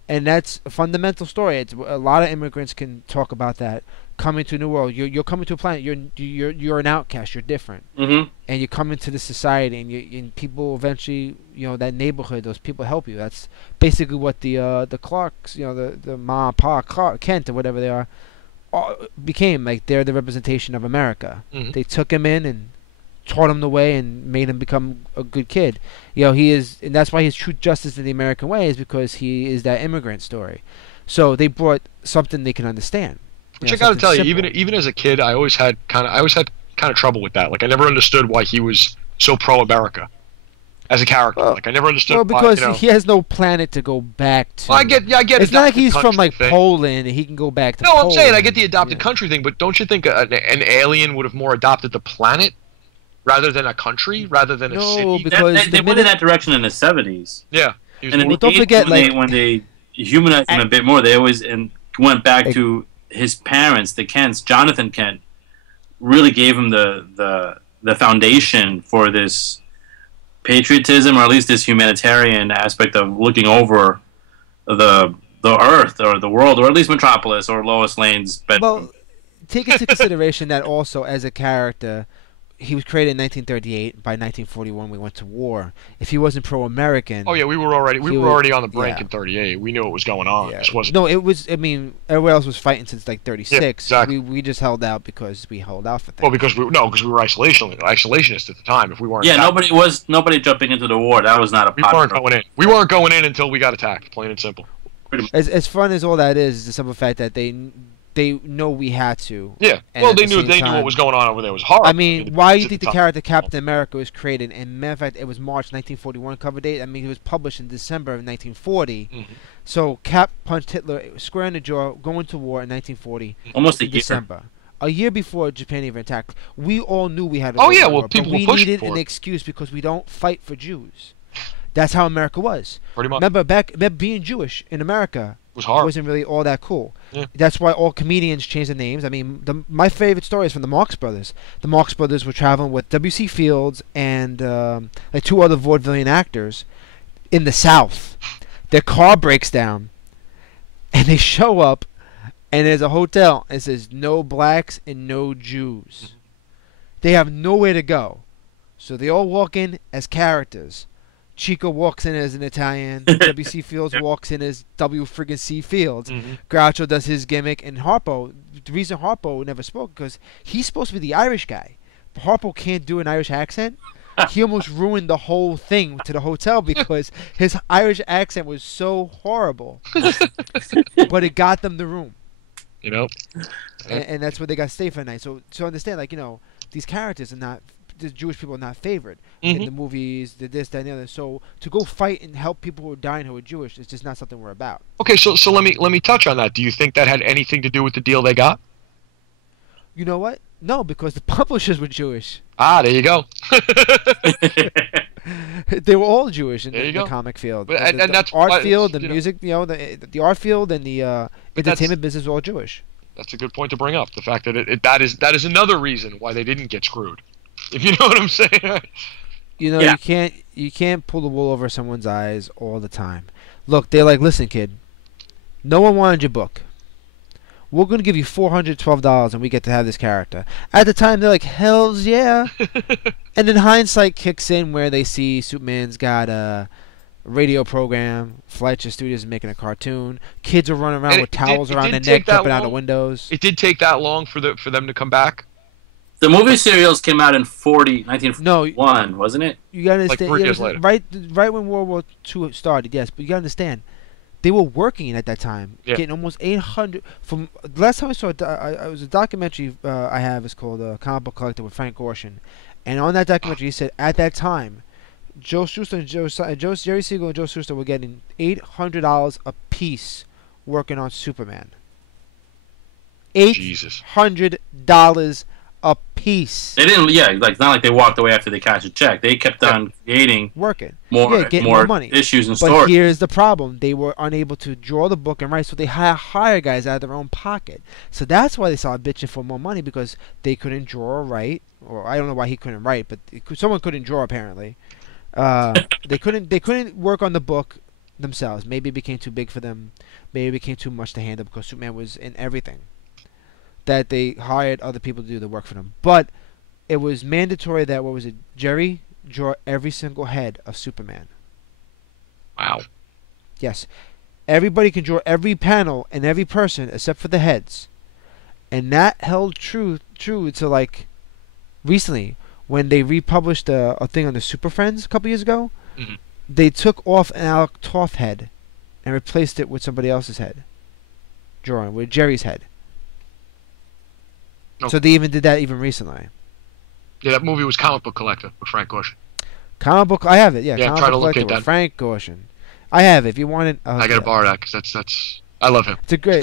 And that's a fundamental story. It's a lot of immigrants can talk about that. Coming to a new world, you're coming to a planet. You're an outcast. You're different, and you come into the society, and people eventually, that neighborhood, those people help you. That's basically what the Clarks, the Ma, Pa, Clark Kent, or whatever they are, became. Like, they're the representation of America. They took him in and taught him the way and made him become a good kid. He is, and that's why his true justice in the American way is because he is that immigrant story. So they brought something they can understand. Which I got to tell you, even as a kid, I always had kind of trouble with that. Like, I never understood why he was so pro-America as a character. Like, I never understood. Well, because he has no planet to go back to. Well, I get. It's not like he's from Poland and he can go back to. No, Poland. I'm saying I get the adopted country thing, but don't you think an alien would have more adopted the planet rather than a country, rather than a city? No, because they went in that direction in the 70s. Yeah, and in the 80s, when they humanized him a bit more, they always went back to his parents, the Kents. Jonathan Kent really gave him the foundation for this patriotism, or at least this humanitarian aspect of looking over the Earth or the world, or at least Metropolis or Lois Lane's bedroom. Well, take into consideration that also as a character, he was created in 1938. By 1941, we went to war. If he wasn't pro-American, oh yeah, we were already on the brink in 38. We knew what was going on. Yeah. It wasn't. No, it was. I mean, everyone else was fighting since like 36. Yeah, exactly. We just held out because we held out for things. Well, because we were isolationists at the time. If we weren't, nobody jumping into the war. That was not a. We weren't going in. We weren't going in until we got attacked. Plain and simple. As fun as all that is the simple fact that they know we had to. Yeah. Well, they knew what was going on over there. It was horrible. I mean, why do you think the character Captain America was created? And matter of fact, it was March 1941 cover date. I mean, it was published in December of 1940. So Cap punched Hitler square in the jaw, going to war in 1940. Almost a year. December. A year before Japan even attacked. We all knew we had to war, people but we needed an excuse because we don't fight for Jews. That's how America was. Pretty much. Remember being Jewish in America was hard. wasn't really all that cool. Yeah. That's why all comedians changed their names. I mean, my favorite story is from the Marx Brothers. The Marx Brothers were traveling with W.C. Fields and like 2 other vaudevillian actors in the South. Their car breaks down, and they show up, and there's a hotel. And it says no blacks and no Jews. They have nowhere to go, so they all walk in as characters. Chico walks in as an Italian. W.C. Fields walks in as W.C. Fields. Groucho does his gimmick, and Harpo. The reason Harpo never spoke because he's supposed to be the Irish guy, but Harpo can't do an Irish accent. He almost ruined the whole thing to the hotel because his Irish accent was so horrible. But it got them the room. You know, and that's where they got to stay for the night. So understand, like, you know, these characters are not. The Jewish people are not favored in the movies, the this, that, and the other. So to go fight and help people who are dying who are Jewish is just not something we're about. Okay, so let me touch on that. Do you think that had anything to do with the deal they got? You know what? No, because the publishers were Jewish. Ah, there you go. They were all Jewish in the go. comic field. But, the that's art field, the you music, you know, the art field and the entertainment business were all Jewish. That's a good point to bring up. The fact that that is another reason why they didn't get screwed. If you know what I'm saying. You know, you can't pull the wool over someone's eyes all the time. Look, they're like, listen, kid, no one wanted your book. We're going to give you $412 and we get to have this character. At the time, they're like, hells yeah. And then hindsight kicks in where they see Superman's got a radio program, Fletcher Studios is making a cartoon, kids are running around with towels around their neck, jumping out of windows. It did take that long for them to come back? The movie serials came out in 1941, wasn't it? You gotta understand, like 3 years later. Right when World War II started, yes. But you gotta understand, they were working at that time, getting almost 800. From the last time I saw it, it was a documentary I have. It's called Comic Book Collector with Frank Gorshin, and on that documentary, he said at that time, Joe Shuster and Jerry Siegel and Joe Shuster were getting $800 a piece working on Superman. $800 a piece. They didn't, like it's not like they walked away after they cashed a check. They kept on creating, getting more money, issues and but stories. But here's the problem: they were unable to draw the book and write, so they hire guys out of their own pocket. So that's why they started bitching for more money because they couldn't draw or write, or I don't know why he couldn't write, but someone couldn't draw apparently. They couldn't work on the book themselves. Maybe it became too big for them. Maybe it became too much to handle because Superman was in everything. That they hired other people to do the work for them. But it was mandatory that, Jerry draw every single head of Superman. Wow. Yes. Everybody can draw every panel and every person except for the heads. And that held true to like recently when they republished a thing on the Super Friends a couple years ago. They took off an Alec Toth head and replaced it with somebody else's head. Drawing with Jerry's head. So they even did that even recently. Yeah, that movie was Comic Book Collector with Frank Gorshin. Comic book, I have it. Yeah, Comic Book to look Collector at with that. Frank Gorshin. I have it. If you want it, I gotta borrow that because that's. I love him. It's a great.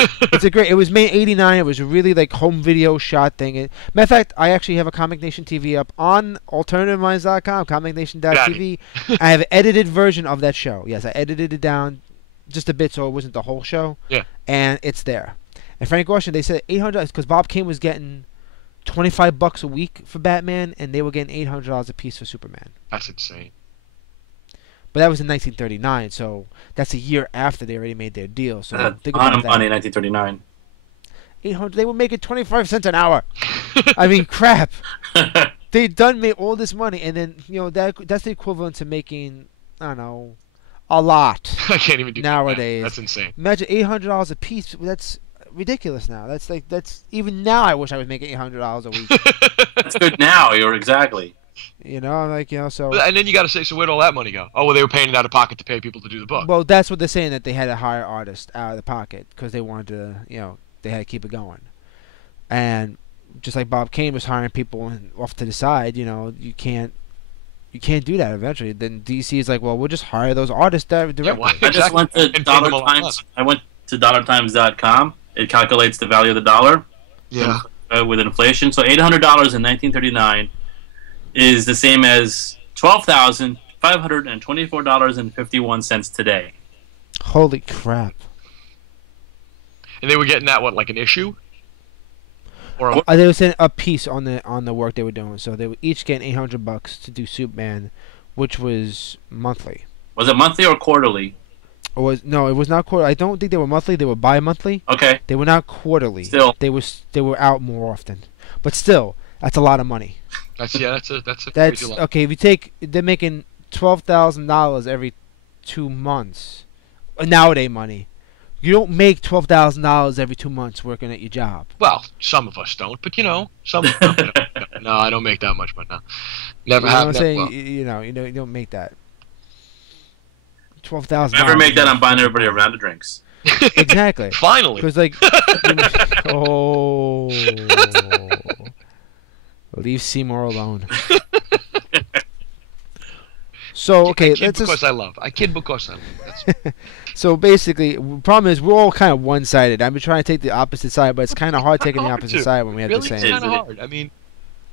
It was made in '89. It was a really like home video shot thing. Matter of fact, I actually have a Comic Nation TV up on AlternativeMinds.com, ComicNation.tv. I have an edited version of that show. Yes, I edited it down just a bit so it wasn't the whole show. Yeah. And it's there. And Frank Gorshin, they said $800 because Bob Kane was getting $25 a week for Batman, and they were getting $800 a piece for Superman. That's insane. But that was in 1939, so that's a year after they already made their deal. So think about that. Money in 1939. 800. They were making 25 cents an hour. I mean, crap. They done made all this money, and then that's the equivalent to making I don't know a lot. I can't even do nowadays. That's insane. Imagine $800 a piece. That's ridiculous now. That's even now. I wish I was making $800 a week. That's good now. You're exactly. So. And then you got to say, so where'd all that money go? Oh, well, they were paying it out of pocket to pay people to do the book. Well, that's what they're saying, that they had to hire artists out of the pocket because they wanted to, they had to keep it going. And just like Bob Kane was hiring people off to the side, you can't do that eventually. Then DC is like, well, we'll just hire those artists directly. Yeah, well, I just went to Dollar Times. I went to dollartimes.com. It calculates the value of the dollar. Yeah. With inflation. So $800 in 1939 is the same as $12,000 $524.51 today. Holy crap! And they were getting that, what, like an issue? Or They were saying a piece on the work they were doing, so they were each getting $800 to do Superman, which was monthly. Was it monthly or quarterly? It was not quarterly. I don't think they were monthly. They were bi-monthly. Okay. They were not quarterly. Still, they were out more often, but still, that's a lot of money. that's a That's crazy lot. okay. If you they're making $12,000 every 2 months, nowadays money. You don't make $12,000 every 2 months working at your job. Well, some of us don't, but some. No, I don't make that much, but no, never You know what I'm have. saying? Well. You don't make that. $12,000. never make that. I'm buying everybody a round of drinks. Exactly. Finally. Because oh, leave Seymour alone. So okay, I kid because I love. I kid because I love. That's... So basically, the problem is we're all kind of one-sided. I've been trying to take the opposite side, but it's kind of hard taking the opposite side when we have really, the same. it's kind of hard. I mean,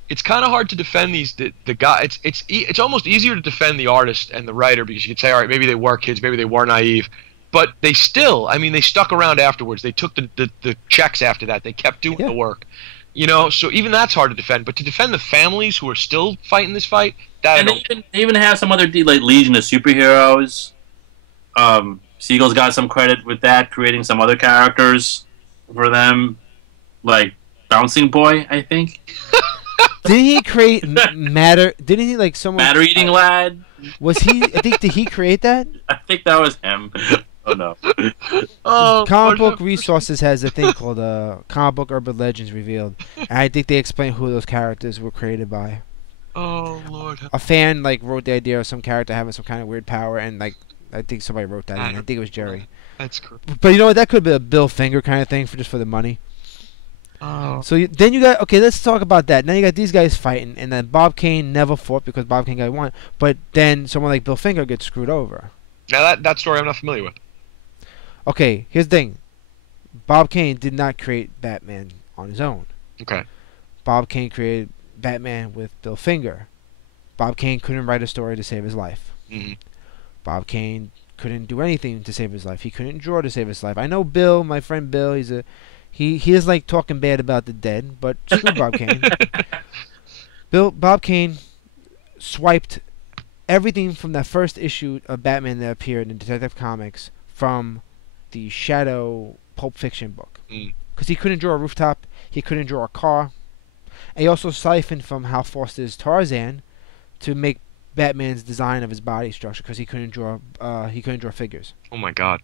it's kind of hard to defend the guy. It's almost easier to defend the artist and the writer because you could say, all right, maybe they were kids, maybe they were naive, but they still, I mean, they stuck around afterwards. They took the checks after that. They kept doing the work. So even that's hard to defend. But to defend the families who are still fighting this fight, and they even have some other like Legion of Superheroes. Siegel's got some credit with that, creating some other characters for them, like Bouncing Boy, I think. Didn't he create Matter? Didn't he like someone? Matter Eating Lad. Was he? I think did he create that? I think that was him. Oh no. Comic Book Resources has a thing called Comic Book Urban Legends Revealed, and I think they explain who those characters were created by. Oh Lord. A fan wrote the idea of some character having some kind of weird power, and I think somebody wrote that. I think it was Jerry. That's cool. But you know what? That could be a Bill Finger kind of thing just for the money. Oh. So then you got let's talk about that. Now you got these guys fighting, and then Bob Kane never fought because Bob Kane got won. But then someone like Bill Finger gets screwed over. Now that story I'm not familiar with. Okay, here's the thing. Bob Kane did not create Batman on his own. Okay. Bob Kane created Batman with Bill Finger. Bob Kane couldn't write a story to save his life. Mm-hmm. Bob Kane couldn't do anything to save his life. He couldn't draw to save his life. I know Bill, my friend Bill, he doesn't like talking bad about the dead, but screw Bob Kane. Bob Kane swiped everything from that first issue of Batman that appeared in Detective Comics from the Shadow Pulp Fiction book. Because he couldn't draw a rooftop, he couldn't draw a car. And he also siphoned from Hal Foster's Tarzan to make Batman's design of his body structure because he couldn't draw figures. Oh my God.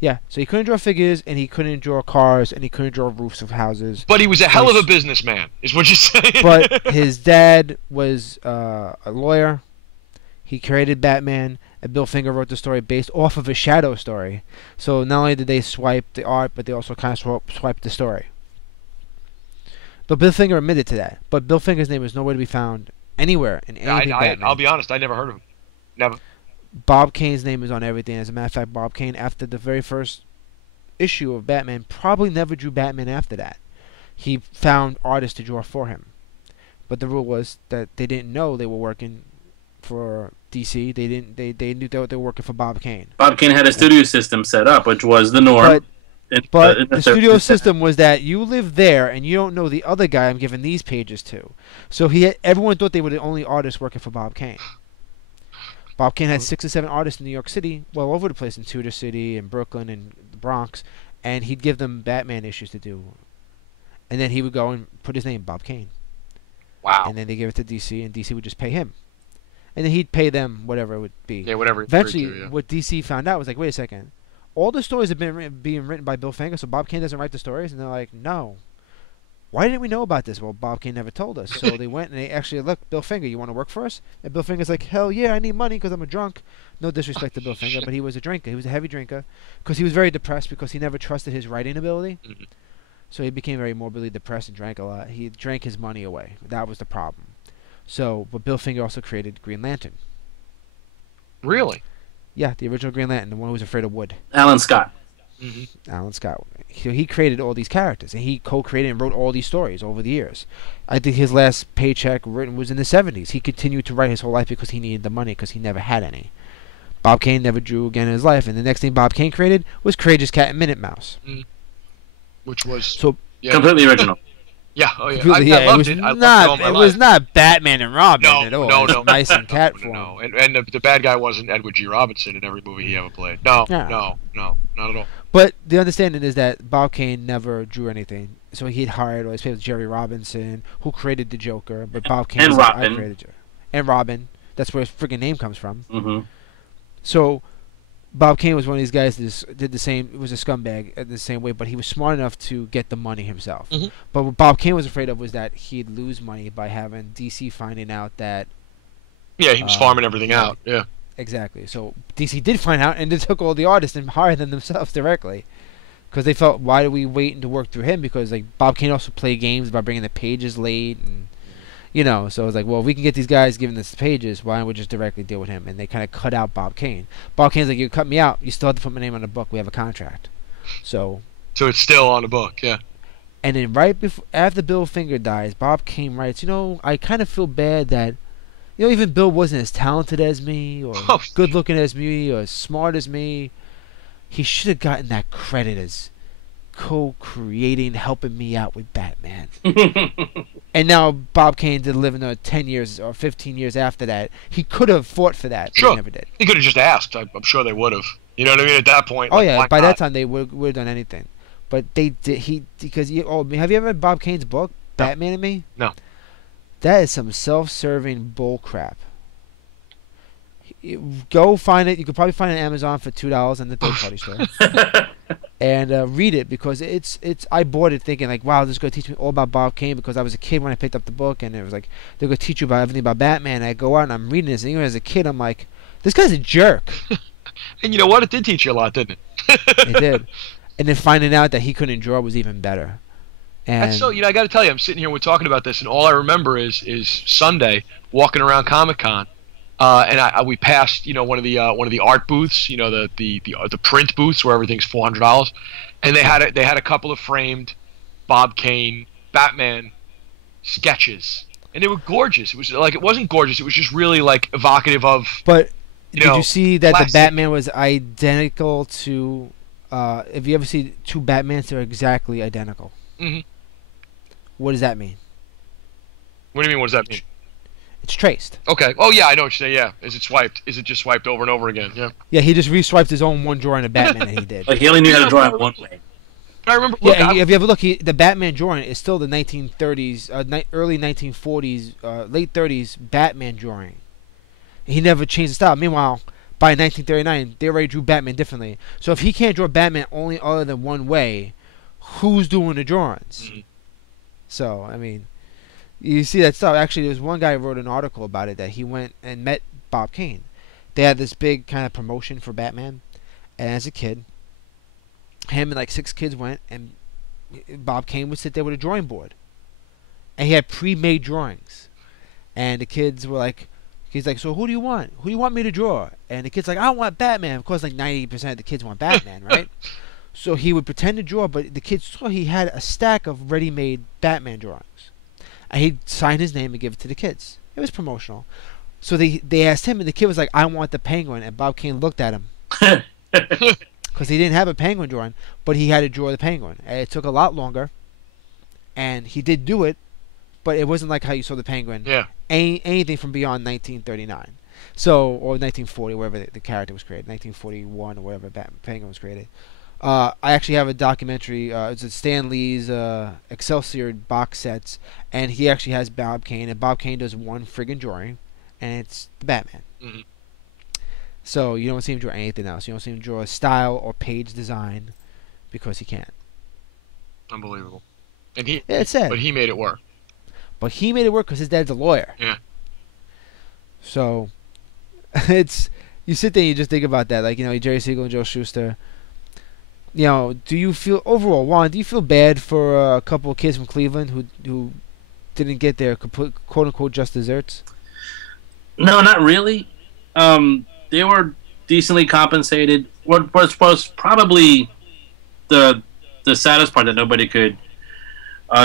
Yeah, so he couldn't draw figures, and he couldn't draw cars, and he couldn't draw roofs of houses. But he was a hell of a businessman, is what you're saying. But his dad was a lawyer. He created Batman, and Bill Finger wrote the story based off of a Shadow story. So not only did they swipe the art, but they also kind of swiped the story. But Bill Finger admitted to that. But Bill Finger's name was nowhere to be found anywhere in anything Batman. I'll be honest, I never heard of him. Never. Bob Kane's name is on everything. As a matter of fact, Bob Kane, after the very first issue of Batman, probably never drew Batman after that. He found artists to draw for him. But the rule was that they didn't know they were working for DC. They knew they were working for Bob Kane. Bob Kane had a studio system set up, which was the norm. But the studio system was that you live there and you don't know the other guy I'm giving these pages to. So everyone thought they were the only artists working for Bob Kane. Bob Kane had 6 or 7 artists in New York City, well over the place, in Tudor City and Brooklyn and the Bronx, and he'd give them Batman issues to do. And then he would go and put his name, Bob Kane. Wow. And then they give it to DC, and DC would just pay him. And then he'd pay them whatever it would be. Yeah, whatever. Eventually, what DC found out was like, wait a second. All the stories have been being written by Bill Finger, so Bob Kane doesn't write the stories? And they're like, no. Why didn't we know about this? Well, Bob Kane never told us. So they went and they actually, look, Bill Finger, you want to work for us? And Bill Finger's like, hell yeah, I need money because I'm a drunk. No disrespect to Bill Finger, but he was a drinker. He was a heavy drinker because he was very depressed because he never trusted his writing ability. Mm-hmm. So he became very morbidly depressed and drank a lot. He drank his money away. That was the problem. So, but Bill Finger also created Green Lantern. Really? Yeah, the original Green Lantern, the one who was afraid of wood. Alan Scott. Alan Scott. He created all these characters, and he co-created and wrote all these stories over the years. I think his last paycheck written was in the 70s. He continued to write his whole life because he needed the money because he never had any. Bob Kane never drew again in his life, and the next thing Bob Kane created was Courageous Cat and Minute Mouse. Which was so completely original. Yeah, oh yeah. I loved it. I loved it. It was not Batman and Robin at all. No, it was Mice and Cat form. No, and the bad guy wasn't Edward G. Robinson in every movie he ever played. No, not at all. But the understanding is that Bob Kane never drew anything, so he'd hired all his favorites, Jerry Robinson, who created the Joker, but Bob Kane and was Robin. I created Joker. And Robin. That's where his friggin' name comes from. Mm-hmm. So Bob Kane was one of these guys that did the same. It was a scumbag in the same way, but he was smart enough to get the money himself. But what Bob Kane was afraid of was that he'd lose money by having DC finding out that. Yeah, he was farming everything out. Yeah. Exactly. So DC did find out, and they took all the artists and hired them themselves directly, because they felt, why do we wait to work through him? Because like Bob Kane also played games by bringing the pages late, and so it was like, well, if we can get these guys giving us the pages, why don't we just directly deal with him? And they kind of cut out Bob Kane. Bob Kane's like, you cut me out, you still have to put my name on the book. We have a contract. So it's still on the book, yeah. And then right before, after Bill Finger dies, Bob Kane writes, I kind of feel bad that. Even Bill wasn't as talented as me, or good looking as me, or as smart as me. He should have gotten that credit as co-creating, helping me out with Batman. And now Bob Kane did live in 10 years or 15 years after that. He could have fought for that, but he never did. He could have just asked. I'm sure they would have. You know what I mean? At that point. Oh, yeah. By that time, they would have done anything. But they did. Have you ever read Bob Kane's book, Batman and Me? No. That is some self-serving bull crap. Go find it. You could probably find it on Amazon for $2 in the third-party store, and read it, because it's. I bought it thinking like, wow, this is going to teach me all about Bob Kane, because I was a kid when I picked up the book, and it was like they're going to teach you about everything about Batman. And I go out and I'm reading this, and even as a kid, I'm like, this guy's a jerk. And you know what? It did teach you a lot, didn't it? It did. And then finding out that he couldn't draw was even better. And so, I got to tell you, I'm sitting here, we're talking about this, and all I remember is Sunday walking around Comic-Con, and we passed, one of the art booths, the print booths where everything's $400, and they had a couple of framed Bob Kane Batman sketches, and they were gorgeous. It was like, it wasn't gorgeous, it was just really like evocative of. But did you see that classic. The Batman was identical to? If you ever see two Batmans, they're exactly identical. Mm-hmm. What does that mean? What do you mean? What does that mean? It's traced. Okay. Oh yeah, I know what you say. Yeah. Is it swiped? Is it just swiped over and over again? Yeah. Yeah, he just re-swiped his own one drawing of Batman that he did. Like he only knew how to draw it one way. But I remember. Yeah, if you ever look, the Batman drawing is still the 1930s, early 1940s, late 30s Batman drawing. He never changed the style. Meanwhile, by 1939, they already drew Batman differently. So if he can't draw Batman only other than one way, who's doing the drawings? Mm-hmm. So, I mean, you see that stuff. Actually, there was one guy who wrote an article about it, that he went and met Bob Kane. They had this big kind of promotion for Batman. And as a kid, him and like 6 kids went, and Bob Kane would sit there with a drawing board. And he had pre-made drawings. And the kids were like, he's like, so who do you want? Who do you want me to draw? And the kid's like, I want Batman. Of course, like 90% of the kids want Batman, right? So he would pretend to draw, but the kids saw he had a stack of ready-made Batman drawings. And he'd sign his name and give it to the kids. It was promotional. So they asked him, and the kid was like, I want the penguin. And Bob Kane looked at him. Because he didn't have a penguin drawing, but he had to draw the penguin. And it took a lot longer. And he did do it, but it wasn't like how you saw the penguin. Yeah. Anything from beyond 1939. So, or 1940, wherever the character was created. 1941 or whatever Penguin was created. I actually have a documentary. It's a Stan Lee's Excelsior box sets, and he actually has Bob Kane, and Bob Kane does one friggin' drawing, and it's the Batman. Mm-hmm. So you don't see him draw anything else. You don't see him draw a style or page design, because he can't. Unbelievable. And he. Yeah, it's sad. But he made it work. But he made it work because his dad's a lawyer. Yeah. So, it's, you sit there and you just think about that, like, Jerry Siegel and Joe Shuster. Do you feel, overall, Juan, do you feel bad for a couple of kids from Cleveland who didn't get their quote-unquote just desserts? No, not really. They were decently compensated. What was probably the saddest part that nobody could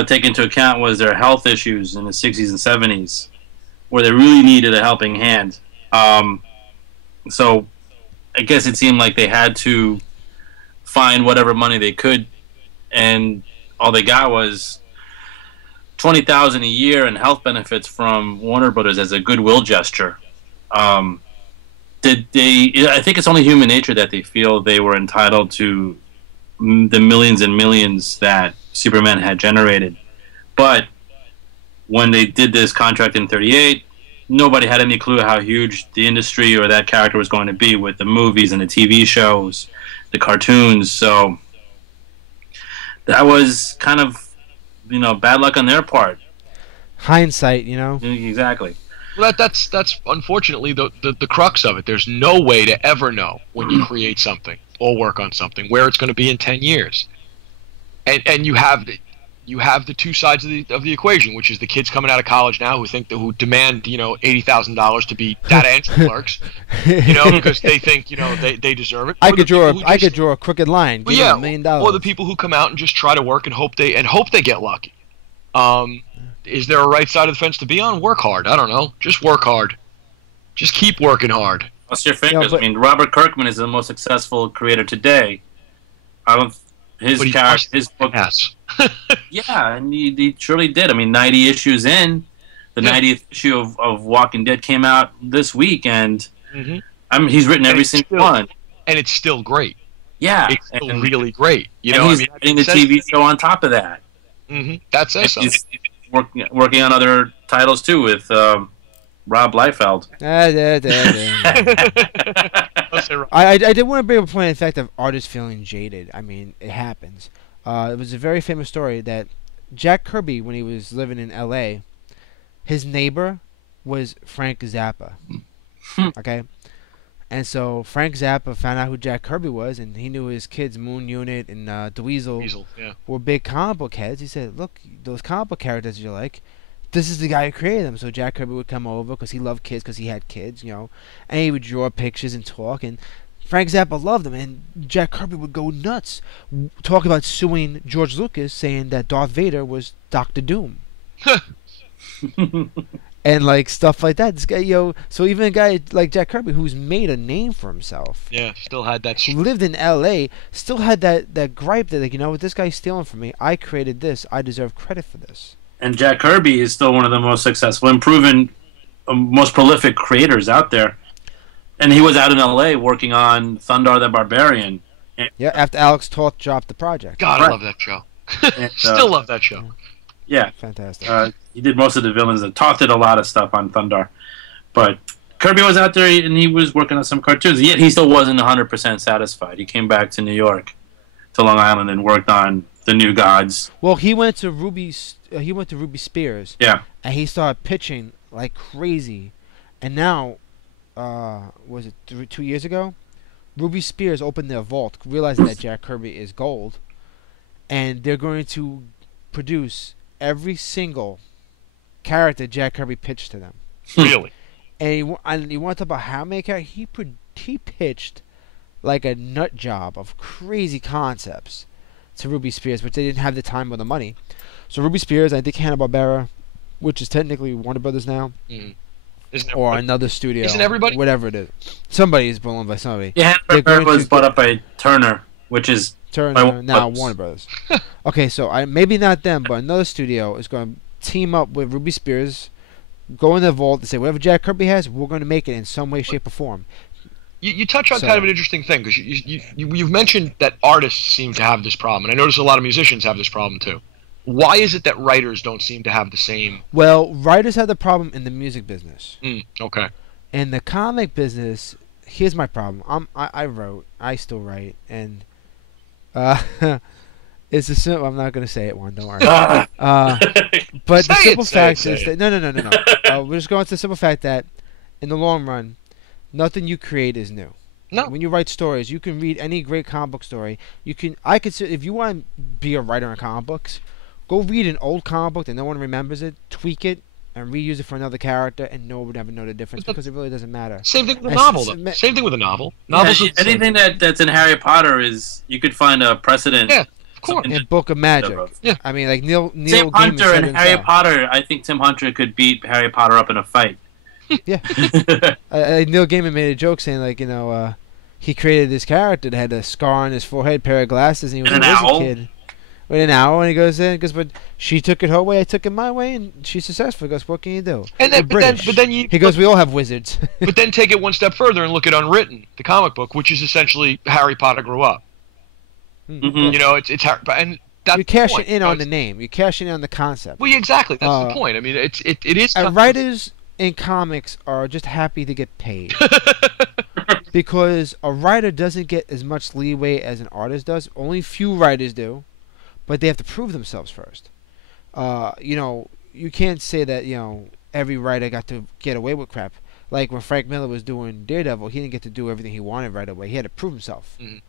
take into account was their health issues in the 60s and 70s, where they really needed a helping hand. So I guess it seemed like they had to find whatever money they could, and all they got was $20,000 a year in health benefits from Warner Brothers as a goodwill gesture. Did they? I think it's only human nature that they feel they were entitled to the millions and millions that Superman had generated. But when they did this contract in '38, nobody had any clue how huge the industry or that character was going to be with the movies and the TV shows, the cartoons. So that was kind of, bad luck on their part. Hindsight, Exactly. Well, that's unfortunately the crux of it. There's no way to ever know when you create something or work on something where it's going to be in 10 years. And you have the two sides of the equation, which is the kids coming out of college now who demand $80,000 to be data entry clerks, because they think they deserve it. I could draw a crooked line. Give them $1 million. Or the people who come out and just try to work and hope they get lucky. Is there a right side of the fence to be on? Work hard. I don't know. Just work hard. Just keep working hard. Cross your fingers. I mean, Robert Kirkman is the most successful creator today. His book. Yes. Yeah, and he surely did. I mean, 90 issues in, the 90th issue of Walking Dead came out this week, and he's written every single one. And it's still great. Yeah. It's still really great. He's writing the TV show on top of that. That says something. He's working on other titles, too, with Rob Liefeld. I did want to bring up a point in the fact of artists feeling jaded. I mean, it happens. It was a very famous story that Jack Kirby, when he was living in L.A., his neighbor was Frank Zappa. Okay? And so Frank Zappa found out who Jack Kirby was, and he knew his kids, Moon Unit and Dweezil, were big comic book heads. He said, look, those comic book characters you like, this is the guy who created them. So Jack Kirby would come over because he loved kids, because he had kids, and he would draw pictures and talk, and Frank Zappa loved him, and Jack Kirby would go nuts, talk about suing George Lucas, saying that Darth Vader was Doctor Doom. And like stuff like that. This guy, so even a guy like Jack Kirby, who's made a name for himself, still had that. Who lived in L.A., still had that gripe that, like, what this guy's stealing from me. I created this. I deserve credit for this. And Jack Kirby is still one of the most successful and proven, most prolific creators out there. And he was out in L.A. working on Thundar the Barbarian. Yeah, after Alex Toth dropped the project. God, I love that show. Still love that show. Yeah. Fantastic. He did most of the villains. Toth did a lot of stuff on Thundar. But Kirby was out there, and he was working on some cartoons. Yet he still wasn't 100% satisfied. He came back to New York, to Long Island, and worked on The New Gods. Well, he went to Ruby Spears. Yeah. And he started pitching like crazy. And now, was it 2 years ago? Ruby Spears opened their vault, realizing that Jack Kirby is gold, and they're going to produce every single character Jack Kirby pitched to them. Really? And you want to talk about how many characters he pitched, like a nut job of crazy concepts to Ruby Spears, which they didn't have the time or the money. So Ruby Spears, I think Hanna-Barbera, which is technically Warner Brothers now, or another studio, isn't everybody? Whatever it is, somebody is blown by somebody. Yeah, Hanna-Barbera was bought up by Turner, which is now Warner Brothers. Okay, so maybe not them, but another studio is going to team up with Ruby Spears, go in the vault and say, whatever Jack Kirby has, we're going to make it in some way, shape, or form. You touch on kind of an interesting thing, because you've mentioned that artists seem to have this problem, and I notice a lot of musicians have this problem too. Why is it that writers don't seem to have the same? Well, writers have the problem in the music business. Okay. In the comic business, here's my problem. I still write, and it's a simple. I'm not gonna say it, Juan. Don't worry. But the simple fact is that no. We're just going to the simple fact that, in the long run, nothing you create is new. No. When you write stories, you can read any great comic book story. I could say, if you want to be a writer in comic books, go read an old comic book that no one remembers it, tweak it, and reuse it for another character, and no one would ever know the difference because it really doesn't matter. Same thing with a novel, though. Same thing with a novel. Novels. Yeah, anything that's in Harry Potter is you could find a precedent. Yeah, of course. In Book of Magic. Yeah. I mean, like Neil Tim Gaiman Hunter said and Harry himself. Potter. I think Tim Hunter could beat Harry Potter up in a fight. Yeah. Neil Gaiman made a joke saying, like, he created this character that had a scar on his forehead, pair of glasses, and he was And a an wizard owl. kid. With an owl, and he goes in, but she took it her way, I took it my way, and she's successful. He goes, what can you do? And then, We're British. but then you. He goes, we all have wizards. But then take it one step further and look at Unwritten, the comic book, which is essentially Harry Potter grew up. Mhm. You know, it's Harry, and that's You're cashing the point. in on the name. You're cashing in on the concept. Well, yeah, exactly. That's the point. I mean, it is. And writers in comics are just happy to get paid. Because a writer doesn't get as much leeway as an artist does. Only few writers do. But they have to prove themselves first. You can't say that, every writer got to get away with crap. Like when Frank Miller was doing Daredevil, he didn't get to do everything he wanted right away. He had to prove himself. Mhm.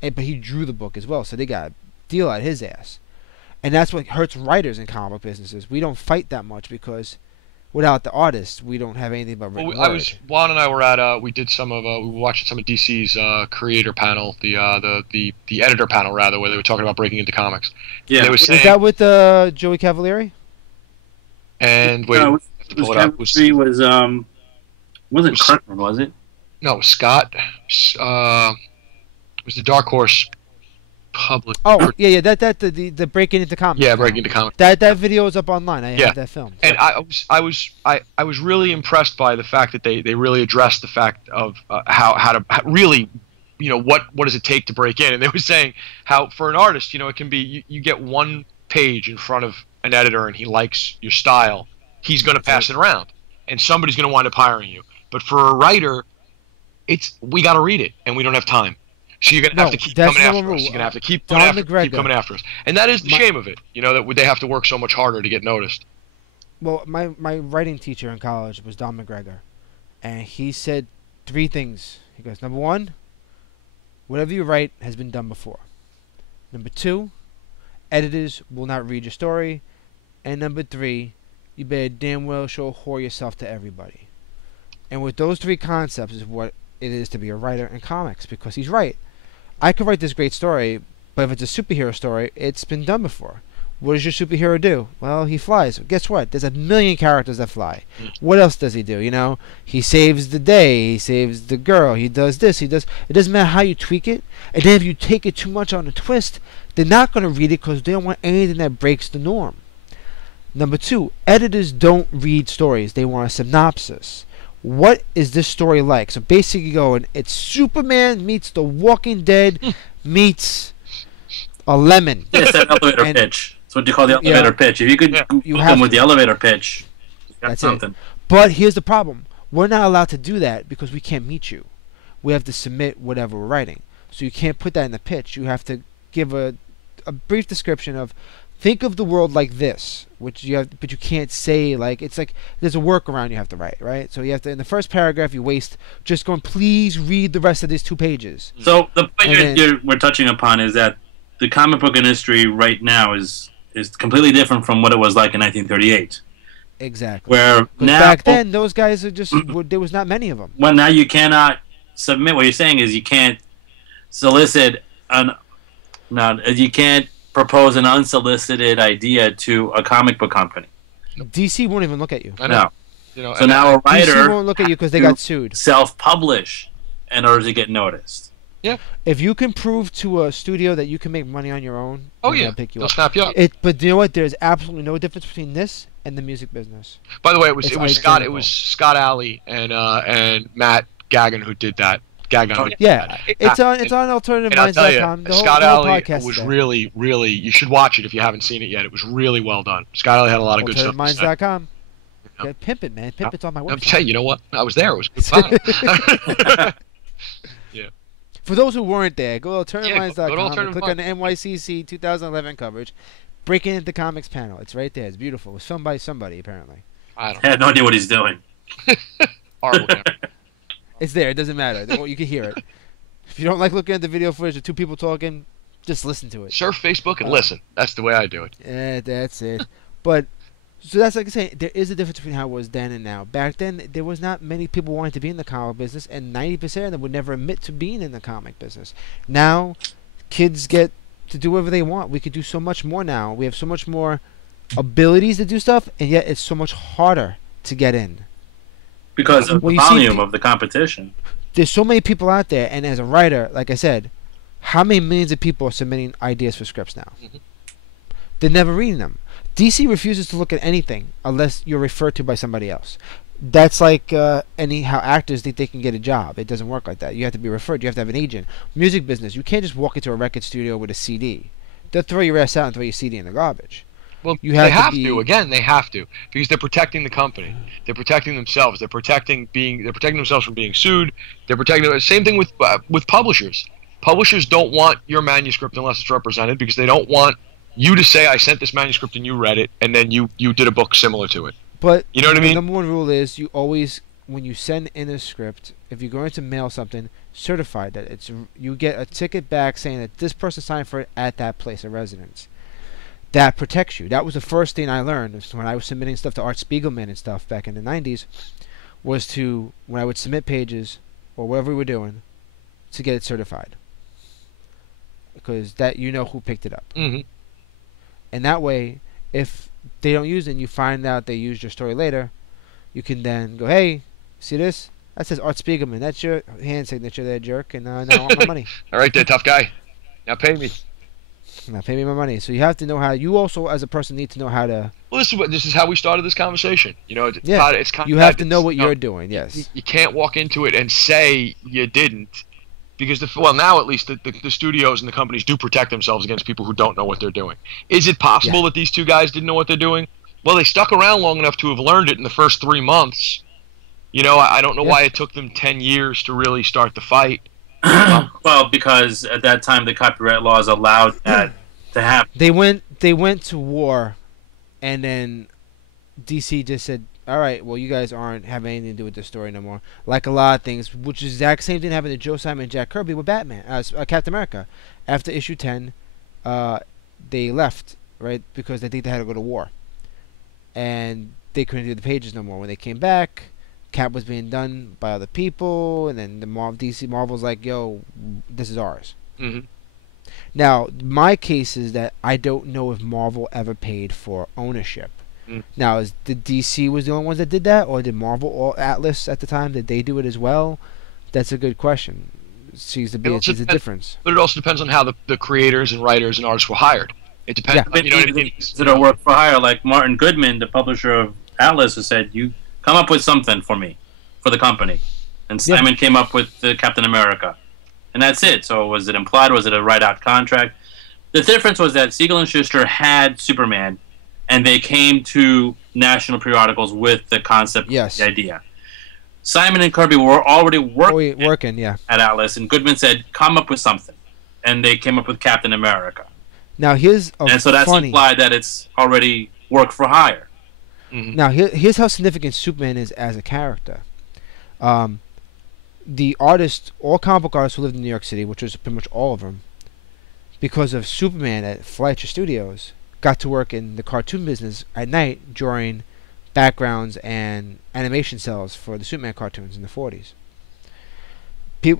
But he drew the book as well, so they got a deal out of his ass. And that's what hurts writers in comic businesses. We don't fight that much because without the artists, we don't have anything but written word. Juan and I were at we watched some of DC's creator panel, the editor panel rather, where they were talking about breaking into comics. Yeah. They were saying, Is that with Joey Cavalieri? and wait, No, I it have to pull it up. wasn't Kirkman, was it? No, it was Scott. It was the Dark Horse public. Oh, yeah, the breaking into comics. Yeah, breaking into comics. That video is up online. I have that film. And I was really impressed by the fact that they really addressed the fact of how to really, what does it take to break in? And they were saying how for an artist, it can be you get one page in front of an editor and he likes your style, he's going to pass it around, and somebody's going to wind up hiring you. But for a writer, we got to read it, and we don't have time. So you're going to have to keep coming after us. You're going to have to keep coming after us. And that is the shame of it, that they have to work so much harder to get noticed. Well, my writing teacher in college was Don McGregor, and he said 3 things. He goes, number 1, whatever you write has been done before. Number 2, editors will not read your story. And number 3, you better damn well whore yourself to everybody. And with those 3 concepts is what it is to be a writer in comics, because he's right. I could write this great story, but if it's a superhero story, it's been done before. What does your superhero do? Well, he flies. Guess what? There's a million characters that fly. What else does he do? He saves the day. He saves the girl. He does this. He does. It doesn't matter how you tweak it. And then if you take it too much on a twist, they're not going to read it because they don't want anything that breaks the norm. Number 2, editors don't read stories. They want a synopsis. What is this story like? So basically it's Superman meets The Walking Dead meets a lemon. It's an elevator pitch. That's what you call the elevator pitch. If you could you have them with the elevator pitch, that's something. But here's the problem. We're not allowed to do that because we can't meet you. We have to submit whatever we're writing. So you can't put that in the pitch. You have to give a brief description of, think of the world like this, but you can't say, it's like there's a workaround you have to write, right? So you have to, in the first paragraph, you waste just going, please read the rest of these 2 pages. So the point we're touching upon is that the comic book industry right now is completely different from what it was like in 1938. Exactly. Where now, back then, those guys are just, there was not many of them. Well, now you cannot submit. What you're saying is you can't solicit you can't propose an unsolicited idea to a comic book company. DC won't even look at you. I know. No. So now a writer DC won't look at you because they got sued. Self-publish in order to get noticed. Yeah. If you can prove to a studio that you can make money on your own, they'll pick you they'll up. snap you up. But you know what? There's absolutely no difference between this and the music business. By the way, it was identical. Scott Alley and Matt Gagnon who did that. Yeah, it's on AlternativeMinds.com. Scott Alley was really, really. You should watch it if you haven't seen it yet. It was really well done. Scott Alley had a lot of good stuff. AlternativeMinds.com. Okay, pimp it, man. Pimp it's on my website. I'm telling you, know what? I was there. It was good fun. Yeah. For those who weren't there, go to AlternativeMinds.com and click on the NYCC 2011 coverage. Breaking into Comics panel. It's right there. It's beautiful. It was filmed by somebody, apparently. I had no idea what he's doing. It's there. It doesn't matter. You can hear it. If you don't like looking at the video footage of 2 people talking, just listen to it. Surf Facebook and listen. That's the way I do it. Yeah, that's it. But So that's like I say, there is a difference between how it was then and now. Back then, there was not many people wanting to be in the comic business, and 90% of them would never admit to being in the comic business. Now, kids get to do whatever they want. We could do so much more now. We have so much more abilities to do stuff, and yet it's so much harder to get in. Because of Well, the you see volume of the competition. There's so many people out there, and as a writer, like I said, how many millions of people are submitting ideas for scripts now? Mhm. They're never reading them. DC refuses to look at anything unless you're referred to by somebody else. That's like how actors think they can get a job. It doesn't work like that. You have to be referred. You have to have an agent. Music business, you can't just walk into a record studio with a CD. They'll throw your ass out and throw your CD in the garbage. Well, You they have to have be- to. Again, they have to because they're protecting the company. They're protecting themselves. They're protecting themselves from being sued. They're protecting. Same thing with publishers. Publishers don't want your manuscript unless it's represented because they don't want you to say I sent this manuscript and you read it and then you did a book similar to it. But You know what I the mean? number one rule is you always, when you send in a script, if you're going to mail something, certify that you get a ticket back saying that this person signed for it at that place of residence. That protects you. That was the first thing I learned when I was submitting stuff to Art Spiegelman and stuff back in the 90s, was to, when I would submit pages or whatever we were doing, to get it certified. Because that you know who picked it up. Mm-hmm. And that way, if they don't use it and you find out they used your story later, you can then go, hey, see this? That says Art Spiegelman. That's your hand signature there, jerk, and now I want my money. All right, there, tough guy. Now pay me. Now pay me my money. So you have to know how. You also, as a person, need to know how to. Well, this is how we started this conversation. You know, it's Yeah. kind of You have to know what you're doing. Yes. You can't walk into it and say you didn't, because now at least the studios and the companies do protect themselves against people who don't know what they're doing. Is it possible that these two guys didn't know what they're doing? Well, they stuck around long enough to have learned it in the first 3 months. You know, I don't know why it took them 10 years to really start the fight. Well, because at that time the copyright laws allowed that to happen. They went to war, and then DC just said, all right, well, you guys aren't having anything to do with this story no more. Like a lot of things, which is the exact same thing happened to Joe Simon and Jack Kirby with Batman, Captain America. After issue 10, they left, right, because they think they had to go to war. And they couldn't do the pages no more. When they came back, Cap was being done by other people, and then DC Marvel's like, yo, this is ours. Mm-hmm. Now, my case is that I don't know if Marvel ever paid for ownership. Now, the DC was the only ones that did that, or did Marvel or Atlas at the time, did they do it as well? That's a good question. Seems to be it's a difference. But it also depends on how the creators and writers and artists were hired. It depends. Yeah. You know what I mean? That work for hire, like Martin Goodman, the publisher of Atlas, who said, "You come up with something for me, for the company," and Simon came up with the Captain America, and that's it. So was it implied? Was it a write-out contract? The difference was that Siegel and Schuster had Superman, and they came to national periodicals with the concept, the idea. Simon and Kirby were already working at Atlas, and Goodman said, "Come up with something," and they came up with Captain America. Now here's and so that's implied that it's already work for hire. Mm-hmm. Now here's how significant Superman is as a character. The artists, all comic book artists who lived in New York City, which was pretty much all of them, because of Superman at Fleischer Studios, got to work in the cartoon business at night during backgrounds and animation cells for the Superman cartoons in the 40s.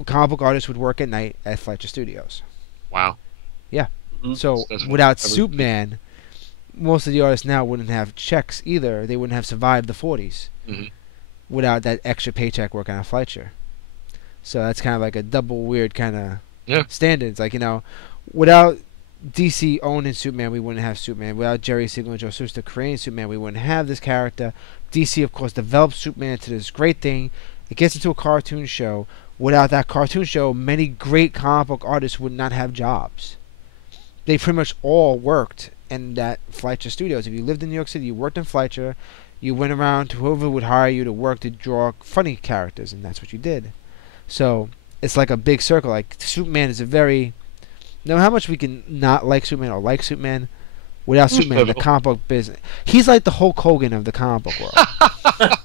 Comic book artists would work at night at Fleischer Studios. Wow. Yeah. So without Superman, most of the artists now wouldn't have checks either. They wouldn't have survived the 40s without that extra paycheck working on Fleischer. So that's kind of like a double weird kind of standards. Like, you know, without DC owning Superman, we wouldn't have Superman. Without Jerry Siegel and Joe Shuster creating Superman, we wouldn't have this character. DC, of course, developed Superman into this great thing. It gets into a cartoon show. Without that cartoon show, many great comic book artists would not have jobs. They pretty much all worked in that Fleischer Studios. If you lived in New York City, you worked in Fleischer. You went around to whoever would hire you to work to draw funny characters, and that's what you did. So it's like a big circle. Like Superman is a very... No matter how much we can not like Superman or like Superman, without Superman, the comic book business... He's like the Hulk Hogan of the comic book world.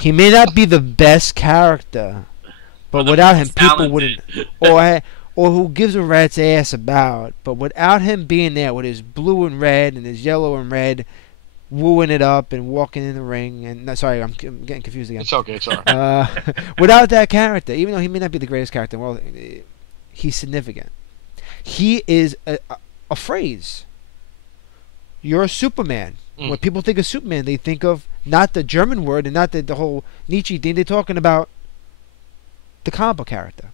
He may not be the best character, but without him, people wouldn't... Or who gives a rat's ass about, but without him being there with his blue and red and his yellow and red, wooing it up and walking in the ring. And no, sorry, I'm getting confused again. It's okay. It's all right. Without that character, even though he may not be the greatest character in the world, he's significant. He is a phrase. You're a Superman. When people think of Superman, they think of not the German word and not the whole Nietzsche thing. They're talking about the comic book character.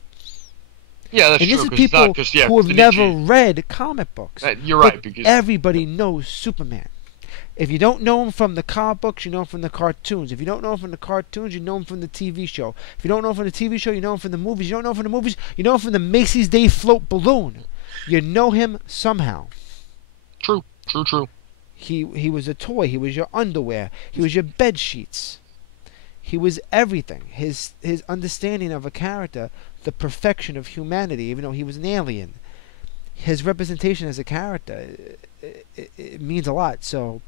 Yeah, that's and true. this is people who have never read comic books. You're right. Because everybody knows Superman. If you don't know him from the comic books, you know him from the cartoons. If you don't know him from the cartoons, you know him from the TV show. If you don't know him from the TV show, you know him from the movies. You don't know him from the movies, you know him from the Macy's Day Float Balloon. You know him somehow. True. He was a toy. He was your underwear. He was your bed sheets. He was everything. His understanding of a character, the perfection of humanity, even though he was an alien. His representation as a character, it means a lot. So,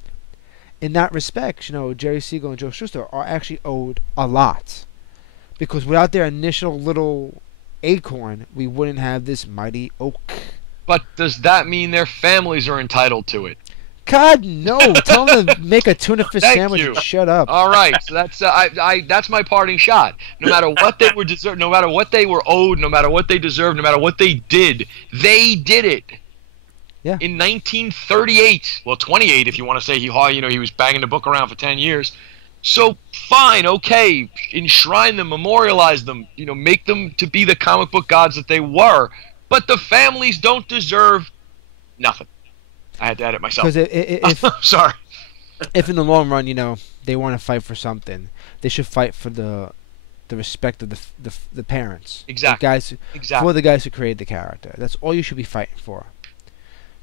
in that respect, you know, Jerry Siegel and Joe Shuster are actually owed a lot. Because without their initial little acorn, we wouldn't have this mighty oak. But does that mean their families are entitled to it? God, no! Tell them to make a tuna fish sandwich and shut up. All right, so that's that's my parting shot. No matter what they were deserved, no matter what they were owed, no matter what they deserved, no matter what they did it. Yeah. In 1938, well, 28 if you want to say he was banging the book around for 10 years. So fine, okay, enshrine them, memorialize them, make them to be the comic book gods that they were. But the families don't deserve nothing. I had to add it myself. Because if sorry, if in the long run, they want to fight for something, they should fight for the respect of the parents. Exactly. For the guys who created the character. That's all you should be fighting for.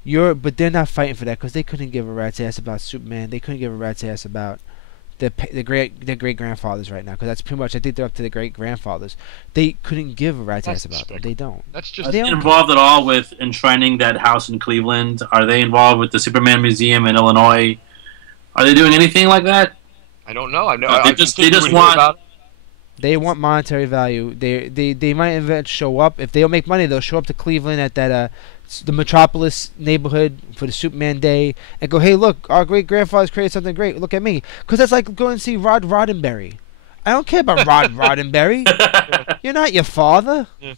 But they're not fighting for that because they couldn't give a rat's ass about Superman. They couldn't give a rat's ass about their great grandfathers right now, because that's pretty much, I think they're up to the great grandfathers. They couldn't give a rat's ass about them. They don't. That's just. Are they involved at all with enshrining that house in Cleveland? Are they involved with the Superman Museum in Illinois? Are they doing anything like that? I don't know. They just want. They want monetary value. They might eventually show up. If they'll make money, they'll show up to Cleveland at that the Metropolis neighborhood for the Superman Day and go, hey, look, our great-grandfathers created something great. Look at me. Because that's like going and see Rod Roddenberry. I don't care about Rod Roddenberry. You're not your father. Yeah.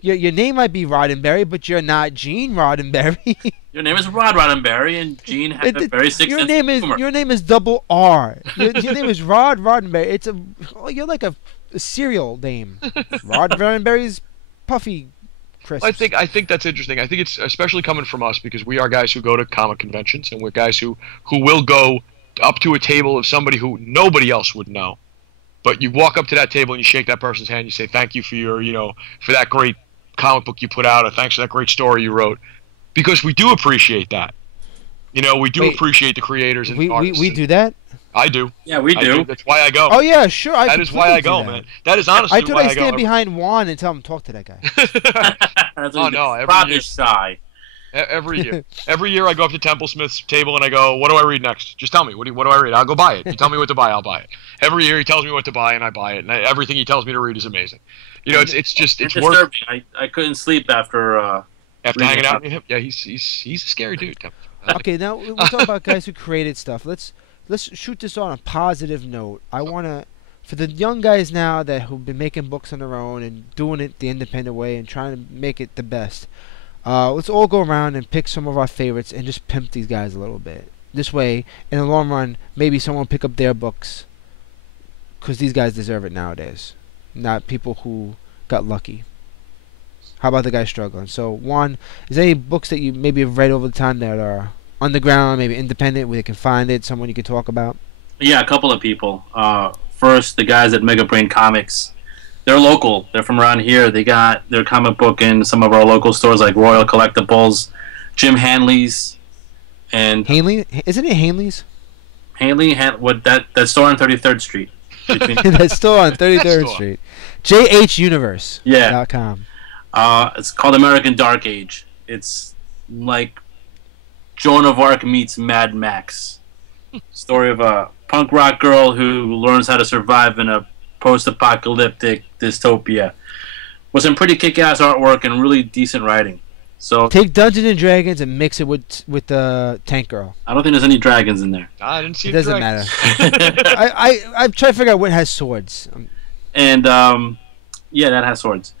Your name might be Roddenberry, but you're not Gene Roddenberry. Your name is Rod Roddenberry, and Gene has a very sick sense of humor. Your name is double R. Your name is Rod Roddenberry. You're like a cereal name. Rod Roddenberry's Puffy crisps. Well, I think that's interesting. I think it's especially coming from us because we are guys who go to comic conventions, and we're guys who will go up to a table of somebody who nobody else would know. But you walk up to that table and you shake that person's hand. You say thank you for your for that great comic book you put out, or thanks for that great story you wrote, because we do appreciate that. We do appreciate the creators and artists. We do that. I do. Yeah, we do. That's why I go. Oh yeah, sure. That is why I go, man. That is honestly why I go. I stand behind Juan and tell him talk to that guy. Oh no, every year. Every year I go up to Temple Smith's table and I go, what do I read next? Just tell me. What do I read? I'll go buy it. You tell me what to buy, I'll buy it. Every year he tells me what to buy and I buy it. And everything he tells me to read is amazing. It's disturbing. worth. I couldn't sleep after hanging out with him. Yeah, he's a scary dude. Okay, now we're talking about guys who created stuff. Let's shoot this on a positive note. I want to, for the young guys now who've been making books on their own and doing it the independent way and trying to make it the best, let's all go around and pick some of our favorites and just pimp these guys a little bit. This way, in the long run, maybe someone will pick up their books because these guys deserve it nowadays, not people who got lucky. How about the guys struggling? So, Juan, is there any books that you maybe have read over the time that are underground, maybe independent, where you can find it, someone you can talk about? Yeah, a couple of people. First, the guys at Mega Brain Comics. They're local. They're from around here. They got their comic book in some of our local stores like Royal Collectibles, Jim Hanley's, and Hanley. Isn't it Hanley's? That store on 33rd Street. That store on 33rd Street. JHUniverse.com. It's called American Dark Age. It's like Joan of Arc meets Mad Max. Story of a punk rock girl who learns how to survive in a post-apocalyptic dystopia with some pretty kick-ass artwork and really decent writing. So Take Dungeons and Dragons and mix it with the Tank Girl. I don't think there's any dragons in there. I didn't see It doesn't dragons. matter. I'm trying to figure out what has swords. And yeah, that has swords.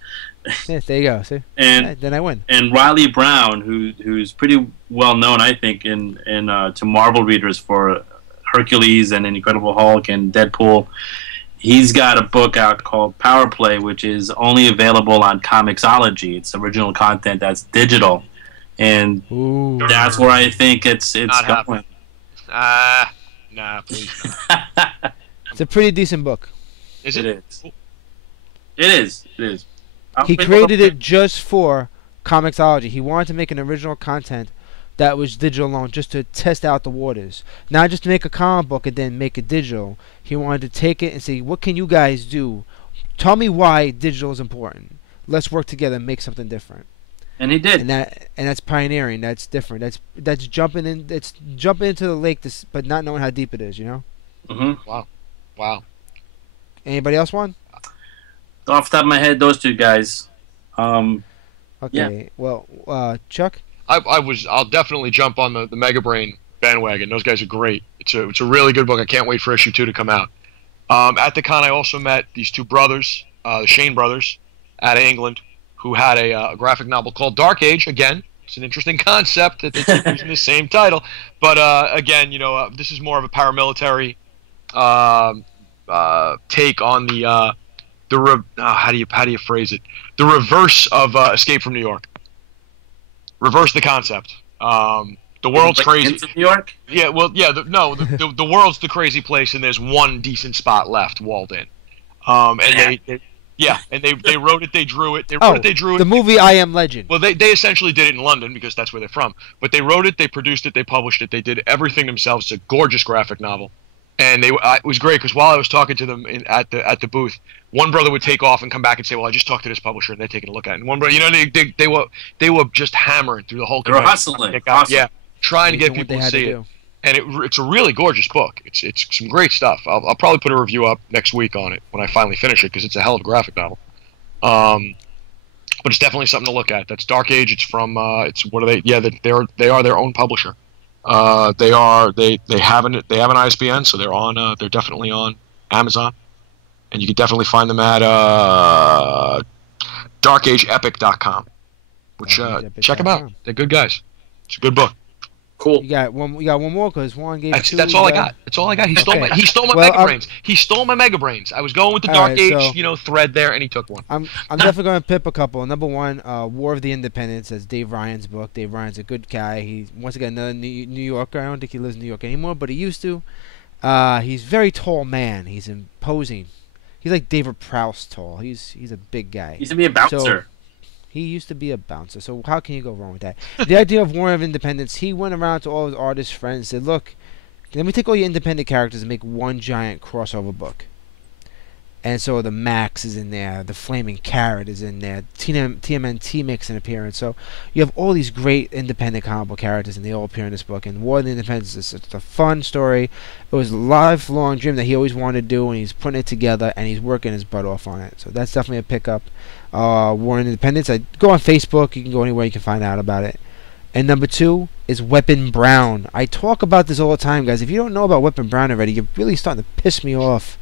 Yeah, there you go. See, And then I win. and Riley Brown, who's pretty well known, I think, in to Marvel readers for Hercules and Incredible Hulk and Deadpool. He's got a book out called Power Play, which is only available on Comixology. It's original content that's digital, and Ooh. that's where I think it's Not going. Nah, please. Not. It's a pretty decent book. Is It it? is. It is. It is. He created it just for Comixology. He wanted to make an original content that was digital alone, just to test out the waters. Not just to make a comic book and then make it digital. He wanted to take it and say, what can you guys do? Tell me why digital is important. Let's work together and make something different. And he did. And that's pioneering. That's different. That's jumping in. That's jumping into the lake, but not knowing how deep it is. You know. Mm-hmm. Wow. Anybody else want? Off the top of my head, those two guys. Okay. Yeah. Well, Chuck. I'll definitely jump on the Mega Brain bandwagon. Those guys are great. It's a really good book. I can't wait for issue 2 to come out. At the con, I also met these two brothers, the Shane brothers, out of England, who had a graphic novel called Dark Age. Again, it's an interesting concept that they keep using the same title. But again, this is more of a paramilitary take on how do you phrase it? The reverse of Escape from New York. Reverse the concept. The world's crazy. Into New York? Yeah, well, yeah. The world's the crazy place, and there's one decent spot left, walled in. And they wrote it, they drew it. They wrote it, they drew it. The movie I Am Legend. Well, they essentially did it in London because that's where they're from. But they wrote it, they produced it, they published it, they did everything themselves. It's a gorgeous graphic novel, and it was great because while I was talking to them at the booth, one brother would take off and come back and say, "Well, I just talked to this publisher, and they're taking a look at it." And one brother, they were just hammering through the whole. They were hustling. Yeah, trying to get people to see it. And it's a really gorgeous book. It's some great stuff. I'll probably put a review up next week on it when I finally finish it because it's a hell of a graphic novel. But it's definitely something to look at. That's Dark Age. It's from what are they? Yeah, they are their own publisher. They have an ISBN, so they're definitely on Amazon, and you can definitely find them at darkageepic.com. Which check them out. They're good guys. It's a good book. Cool. You got one more because Juan gave two. That's all I got. That's all I got. He stole my Mega Brains. He stole my Mega Brains. I was going with the Dark Age, thread there, and he took one. I'm definitely going to pip a couple. Number one, War of the Independents. That's Dave Ryan's book. Dave Ryan's a good guy. He wants to get another New Yorker. I don't think he lives in New York anymore, but he used to. He's a very tall man. He's imposing. He's like David Prowse tall. He's a big guy. He used to be a bouncer. So, he used to be a bouncer, so how can you go wrong with that? The idea of War of Independence, he went around to all his artist friends and said, look, let me take all your independent characters and make one giant crossover book. And so the Max is in there, the Flaming Carrot is in there, TMNT makes an appearance. So you have all these great independent comic book characters, and they all appear in this book. And War of the Independence is a fun story. It was a lifelong dream that he always wanted to do, and he's putting it together, and he's working his butt off on it. So that's definitely a pickup. War of Independence. I go on Facebook. You can go anywhere you can find out about it. And number two is Weapon Brown. I talk about this all the time, guys. If you don't know about Weapon Brown already, you're really starting to piss me off.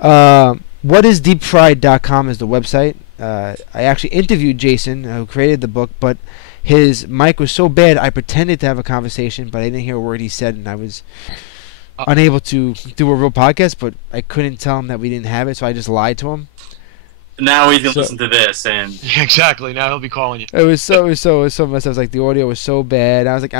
Whatisdeepfried.com is the website. I actually interviewed Jason, who created the book, but his mic was so bad I pretended to have a conversation, but I didn't hear a word he said, and I was unable to do a real podcast, but I couldn't tell him that we didn't have it, so I just lied to him. Now he's gonna listen to this, and exactly. Now he'll be calling you. It was so messed up. I was like, the audio was so bad. I was like,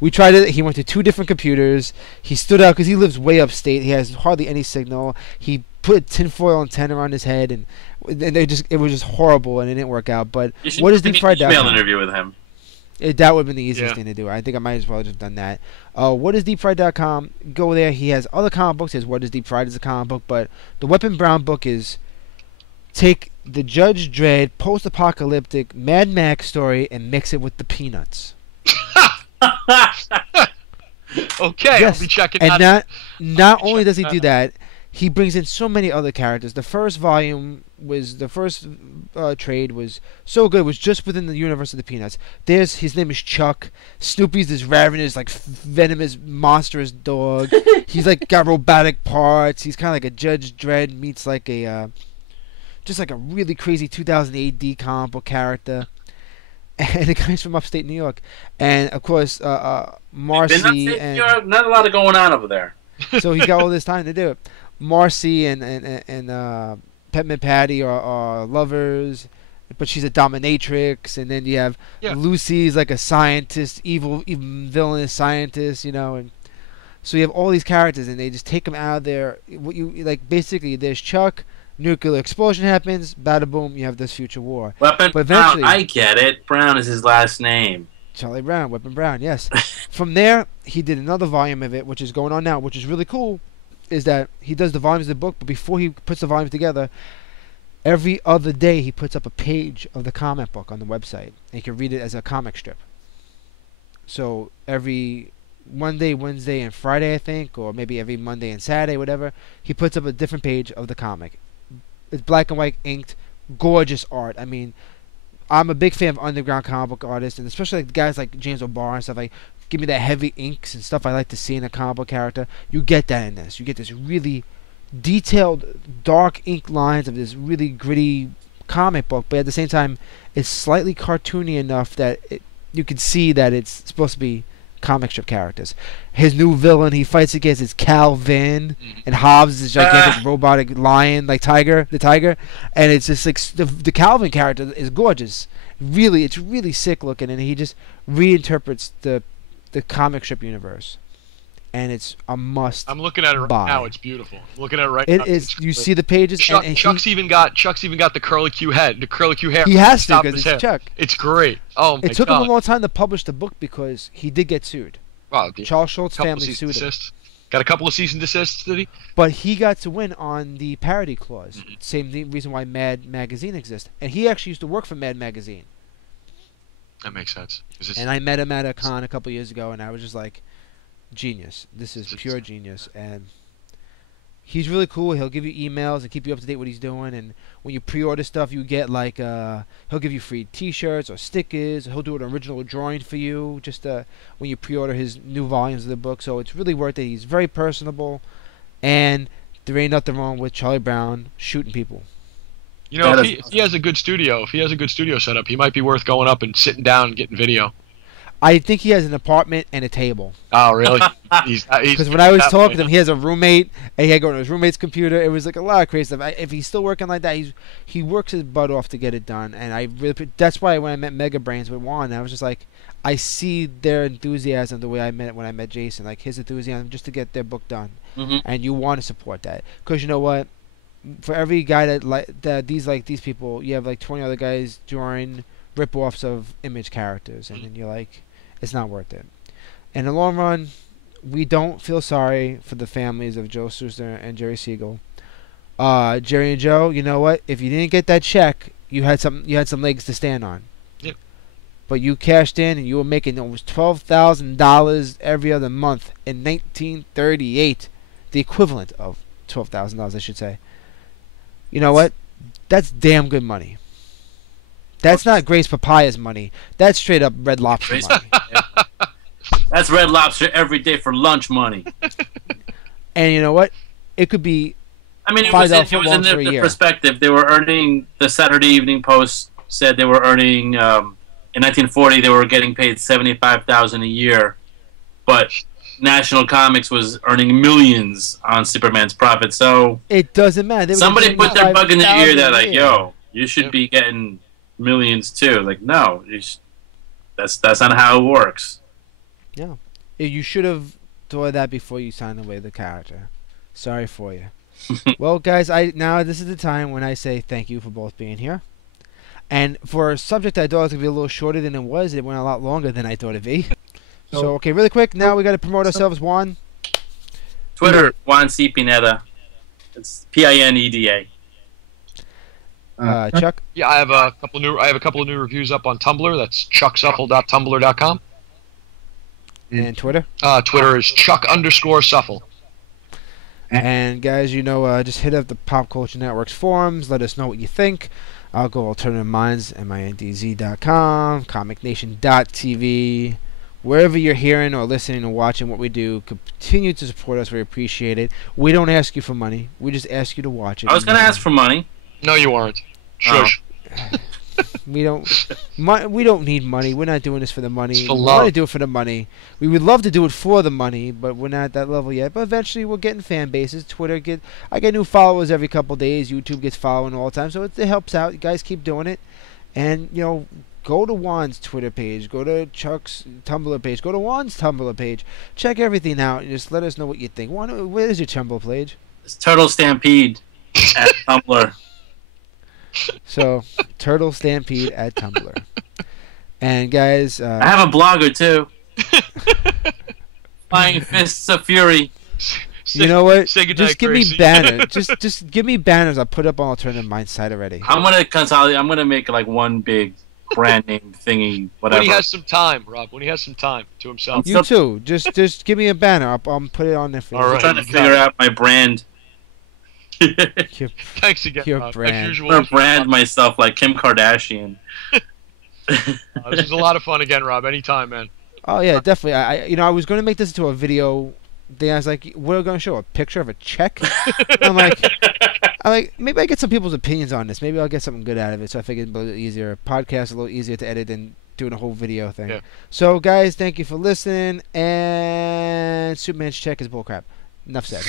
We tried it. He went to 2 different computers. He stood out because he lives way upstate. He has hardly any signal. He put a tinfoil antenna on his head, and it was just horrible, and it didn't work out. But what is Deep Fried? Email interview with him. That would have been the easiest thing to do. I think I might as well have just done that. Whatisdeepfried.com. Go there. He has other comic books. He has What is Deep Fried is a comic book, but the Weapon Brown book is take the Judge Dredd post-apocalyptic Mad Max story and mix it with the Peanuts. Okay, yes. I'll be checking and that. not only does he do that, he brings in so many other characters. The first trade was so good. It was just within the universe of the Peanuts. His name is Chuck. Snoopy's this ravenous, like venomous, monstrous dog. He's like got robotic parts. He's kind of like a Judge Dredd meets like a just like a really crazy 2000 AD comic book character. And the guy's from upstate New York, and of course Marcy and not a lot of going on over there. So he got all this time to do it. Marcy and Petman Patty are lovers, but she's a dominatrix. And then you have Lucy's like a scientist, evil villainous scientist, and so you have all these characters, and they just take them out of there. What you like basically, there's Chuck. Nuclear explosion happens, bada boom, you have this future war. Weapon Brown, I get it. Brown is his last name. Charlie Brown, Weapon Brown, yes. From there, he did another volume of it, which is going on now, which is really cool, is that he does the volumes of the book, but before he puts the volumes together, every other day he puts up a page of the comic book on the website, and you can read it as a comic strip. So every Monday, Wednesday, and Friday, I think, or maybe every Monday and Saturday, whatever, he puts up a different page of the comic. It's black and white, inked, gorgeous art. I mean, I'm a big fan of underground comic book artists, and especially like guys like James O'Barr and stuff. Like, give me that heavy inks and stuff I like to see in a comic book character. You get that in this. You get this really detailed, dark ink lines of this really gritty comic book, but at the same time, it's slightly cartoony enough that you can see that it's supposed to be comic strip characters. His new villain he fights against is Calvin, and Hobbs is gigantic robotic lion, like the tiger, and it's just like the Calvin character is gorgeous. Really, it's really sick looking, and he just reinterprets the comic strip universe, and it's a must. I'm looking at it right now. It's beautiful. I'm looking at it right now. It is. You see the pages. Chuck's even got the curly Q head, the curly Q hair. He has to because it's Chuck. It's great. Oh my God. It took him a long time to publish the book because he did get sued. Wow, Charles Schultz's family sued him. Got a couple of cease and desists, did he? But he got to win on the parody clause. Same reason why Mad Magazine exists. And he actually used to work for Mad Magazine. That makes sense. And I met him at a con a couple years ago, and I was just like, genius. This is pure genius. And he's really cool. He'll give you emails and keep you up to date what he's doing. And when you pre-order stuff, you get like he'll give you free T-shirts or stickers. He'll do an original drawing for you just when you pre-order his new volumes of the book. So it's really worth it. He's very personable, and there ain't nothing wrong with Charlie Brown shooting people. You know, if he has a good studio, set up, he might be worth going up and sitting down and getting video. I think he has an apartment and a table. Oh, really? Because when I was talking to him, he has a roommate, and he had to go to his roommate's computer. It was like a lot of crazy stuff. If he's still working like that, he works his butt off to get it done. And that's why when I met Mega Brains with Juan, I was just like, I see their enthusiasm the way I met it when I met Jason, like his enthusiasm just to get their book done. And you want to support that because you know what? For every guy that these people, you have like 20 other guys drawing rip-offs of Image characters, and then you're like, it's not worth it. In the long run, we don't feel sorry for the families of Joe Shuster and Jerry Siegel. Jerry and Joe, you know what? If you didn't get that check, you had some legs to stand on. Yep. But you cashed in, and you were making almost $12,000 every other month in 1938, the equivalent of $12,000, I should say. You know what? That's damn good money. That's not Grace Papaya's money. That's straight up Red Lobster money. That's Red Lobster every day for lunch money. And you know what? It could be. I mean, it was in the perspective. They were earning. The Saturday Evening Post said they were earning. In 1940, they were getting paid $75,000 a year, but National Comics was earning millions on Superman's profit. So it doesn't matter. Somebody put their bug in their ear that like, yo, you should be getting millions too. Like, no, that's not how it works. Yeah, you should have thought of that before you signed away the character. Sorry for you. Well, guys, now this is the time when I say thank you for both being here. And for a subject I thought it was going to be a little shorter than it was, it went a lot longer than I thought it'd be. So, okay, really quick, now we got to promote ourselves. Juan? Twitter, Juan C. Pineda. It's Pineda. Chuck? Yeah, I have a couple of new reviews up on Tumblr. That's chucksuffel.tumblr.com. And Twitter? Twitter is Chuck_Suffel. And guys, just hit up the Pop Culture Network's forums. Let us know what you think. I'll go Alternative Minds, MINDZ.com, ComicNation.tv. Wherever you're hearing or listening or watching what we do, continue to support us. We appreciate it. We don't ask you for money. We just ask you to watch it. I was going to ask for money. No, you aren't. Shush. We don't need money. We're not doing this for the money. It's for We love. want to do it for the money. We would love to do it for the money, but we're not at that level yet. But eventually, we're getting fan bases. I get new followers every couple days. YouTube gets following all the time, so it helps out. You guys keep doing it, and go to Juan's Twitter page. Go to Chuck's Tumblr page. Go to Juan's Tumblr page. Check everything out, and just let us know what you think. Juan, where is your Tumblr page? It's Turtle Stampede at Tumblr. So, Turtle Stampede at Tumblr. And guys, I have a blogger too. Flying Fists of Fury. you know what? Say goodnight, Just give me Gracie. banners. just give me banners. I'll put up on Alternative Minds site already. I'm gonna consolidate. I'm gonna make like one big brand name thingy, whatever. When he has some time, Rob. When he has some time to himself. You too. Just give me a banner. I'll put it on there for you. All I'm right. trying to figure out my brand. Your, Thanks again, your Rob. brand. As I'm usual. gonna brand myself like Kim Kardashian. This is a lot of fun again, Rob. Anytime, man. Oh yeah, definitely. I was going to make this into a video. Then I was like, we're going to show a picture of a check. I'm like, maybe I get some people's opinions on this. Maybe I'll get something good out of it. So I figured it'd be a little easier. Podcast a little easier to edit than doing a whole video thing. Yeah. So guys, thank you for listening. And Superman's check is bullcrap. Enough said.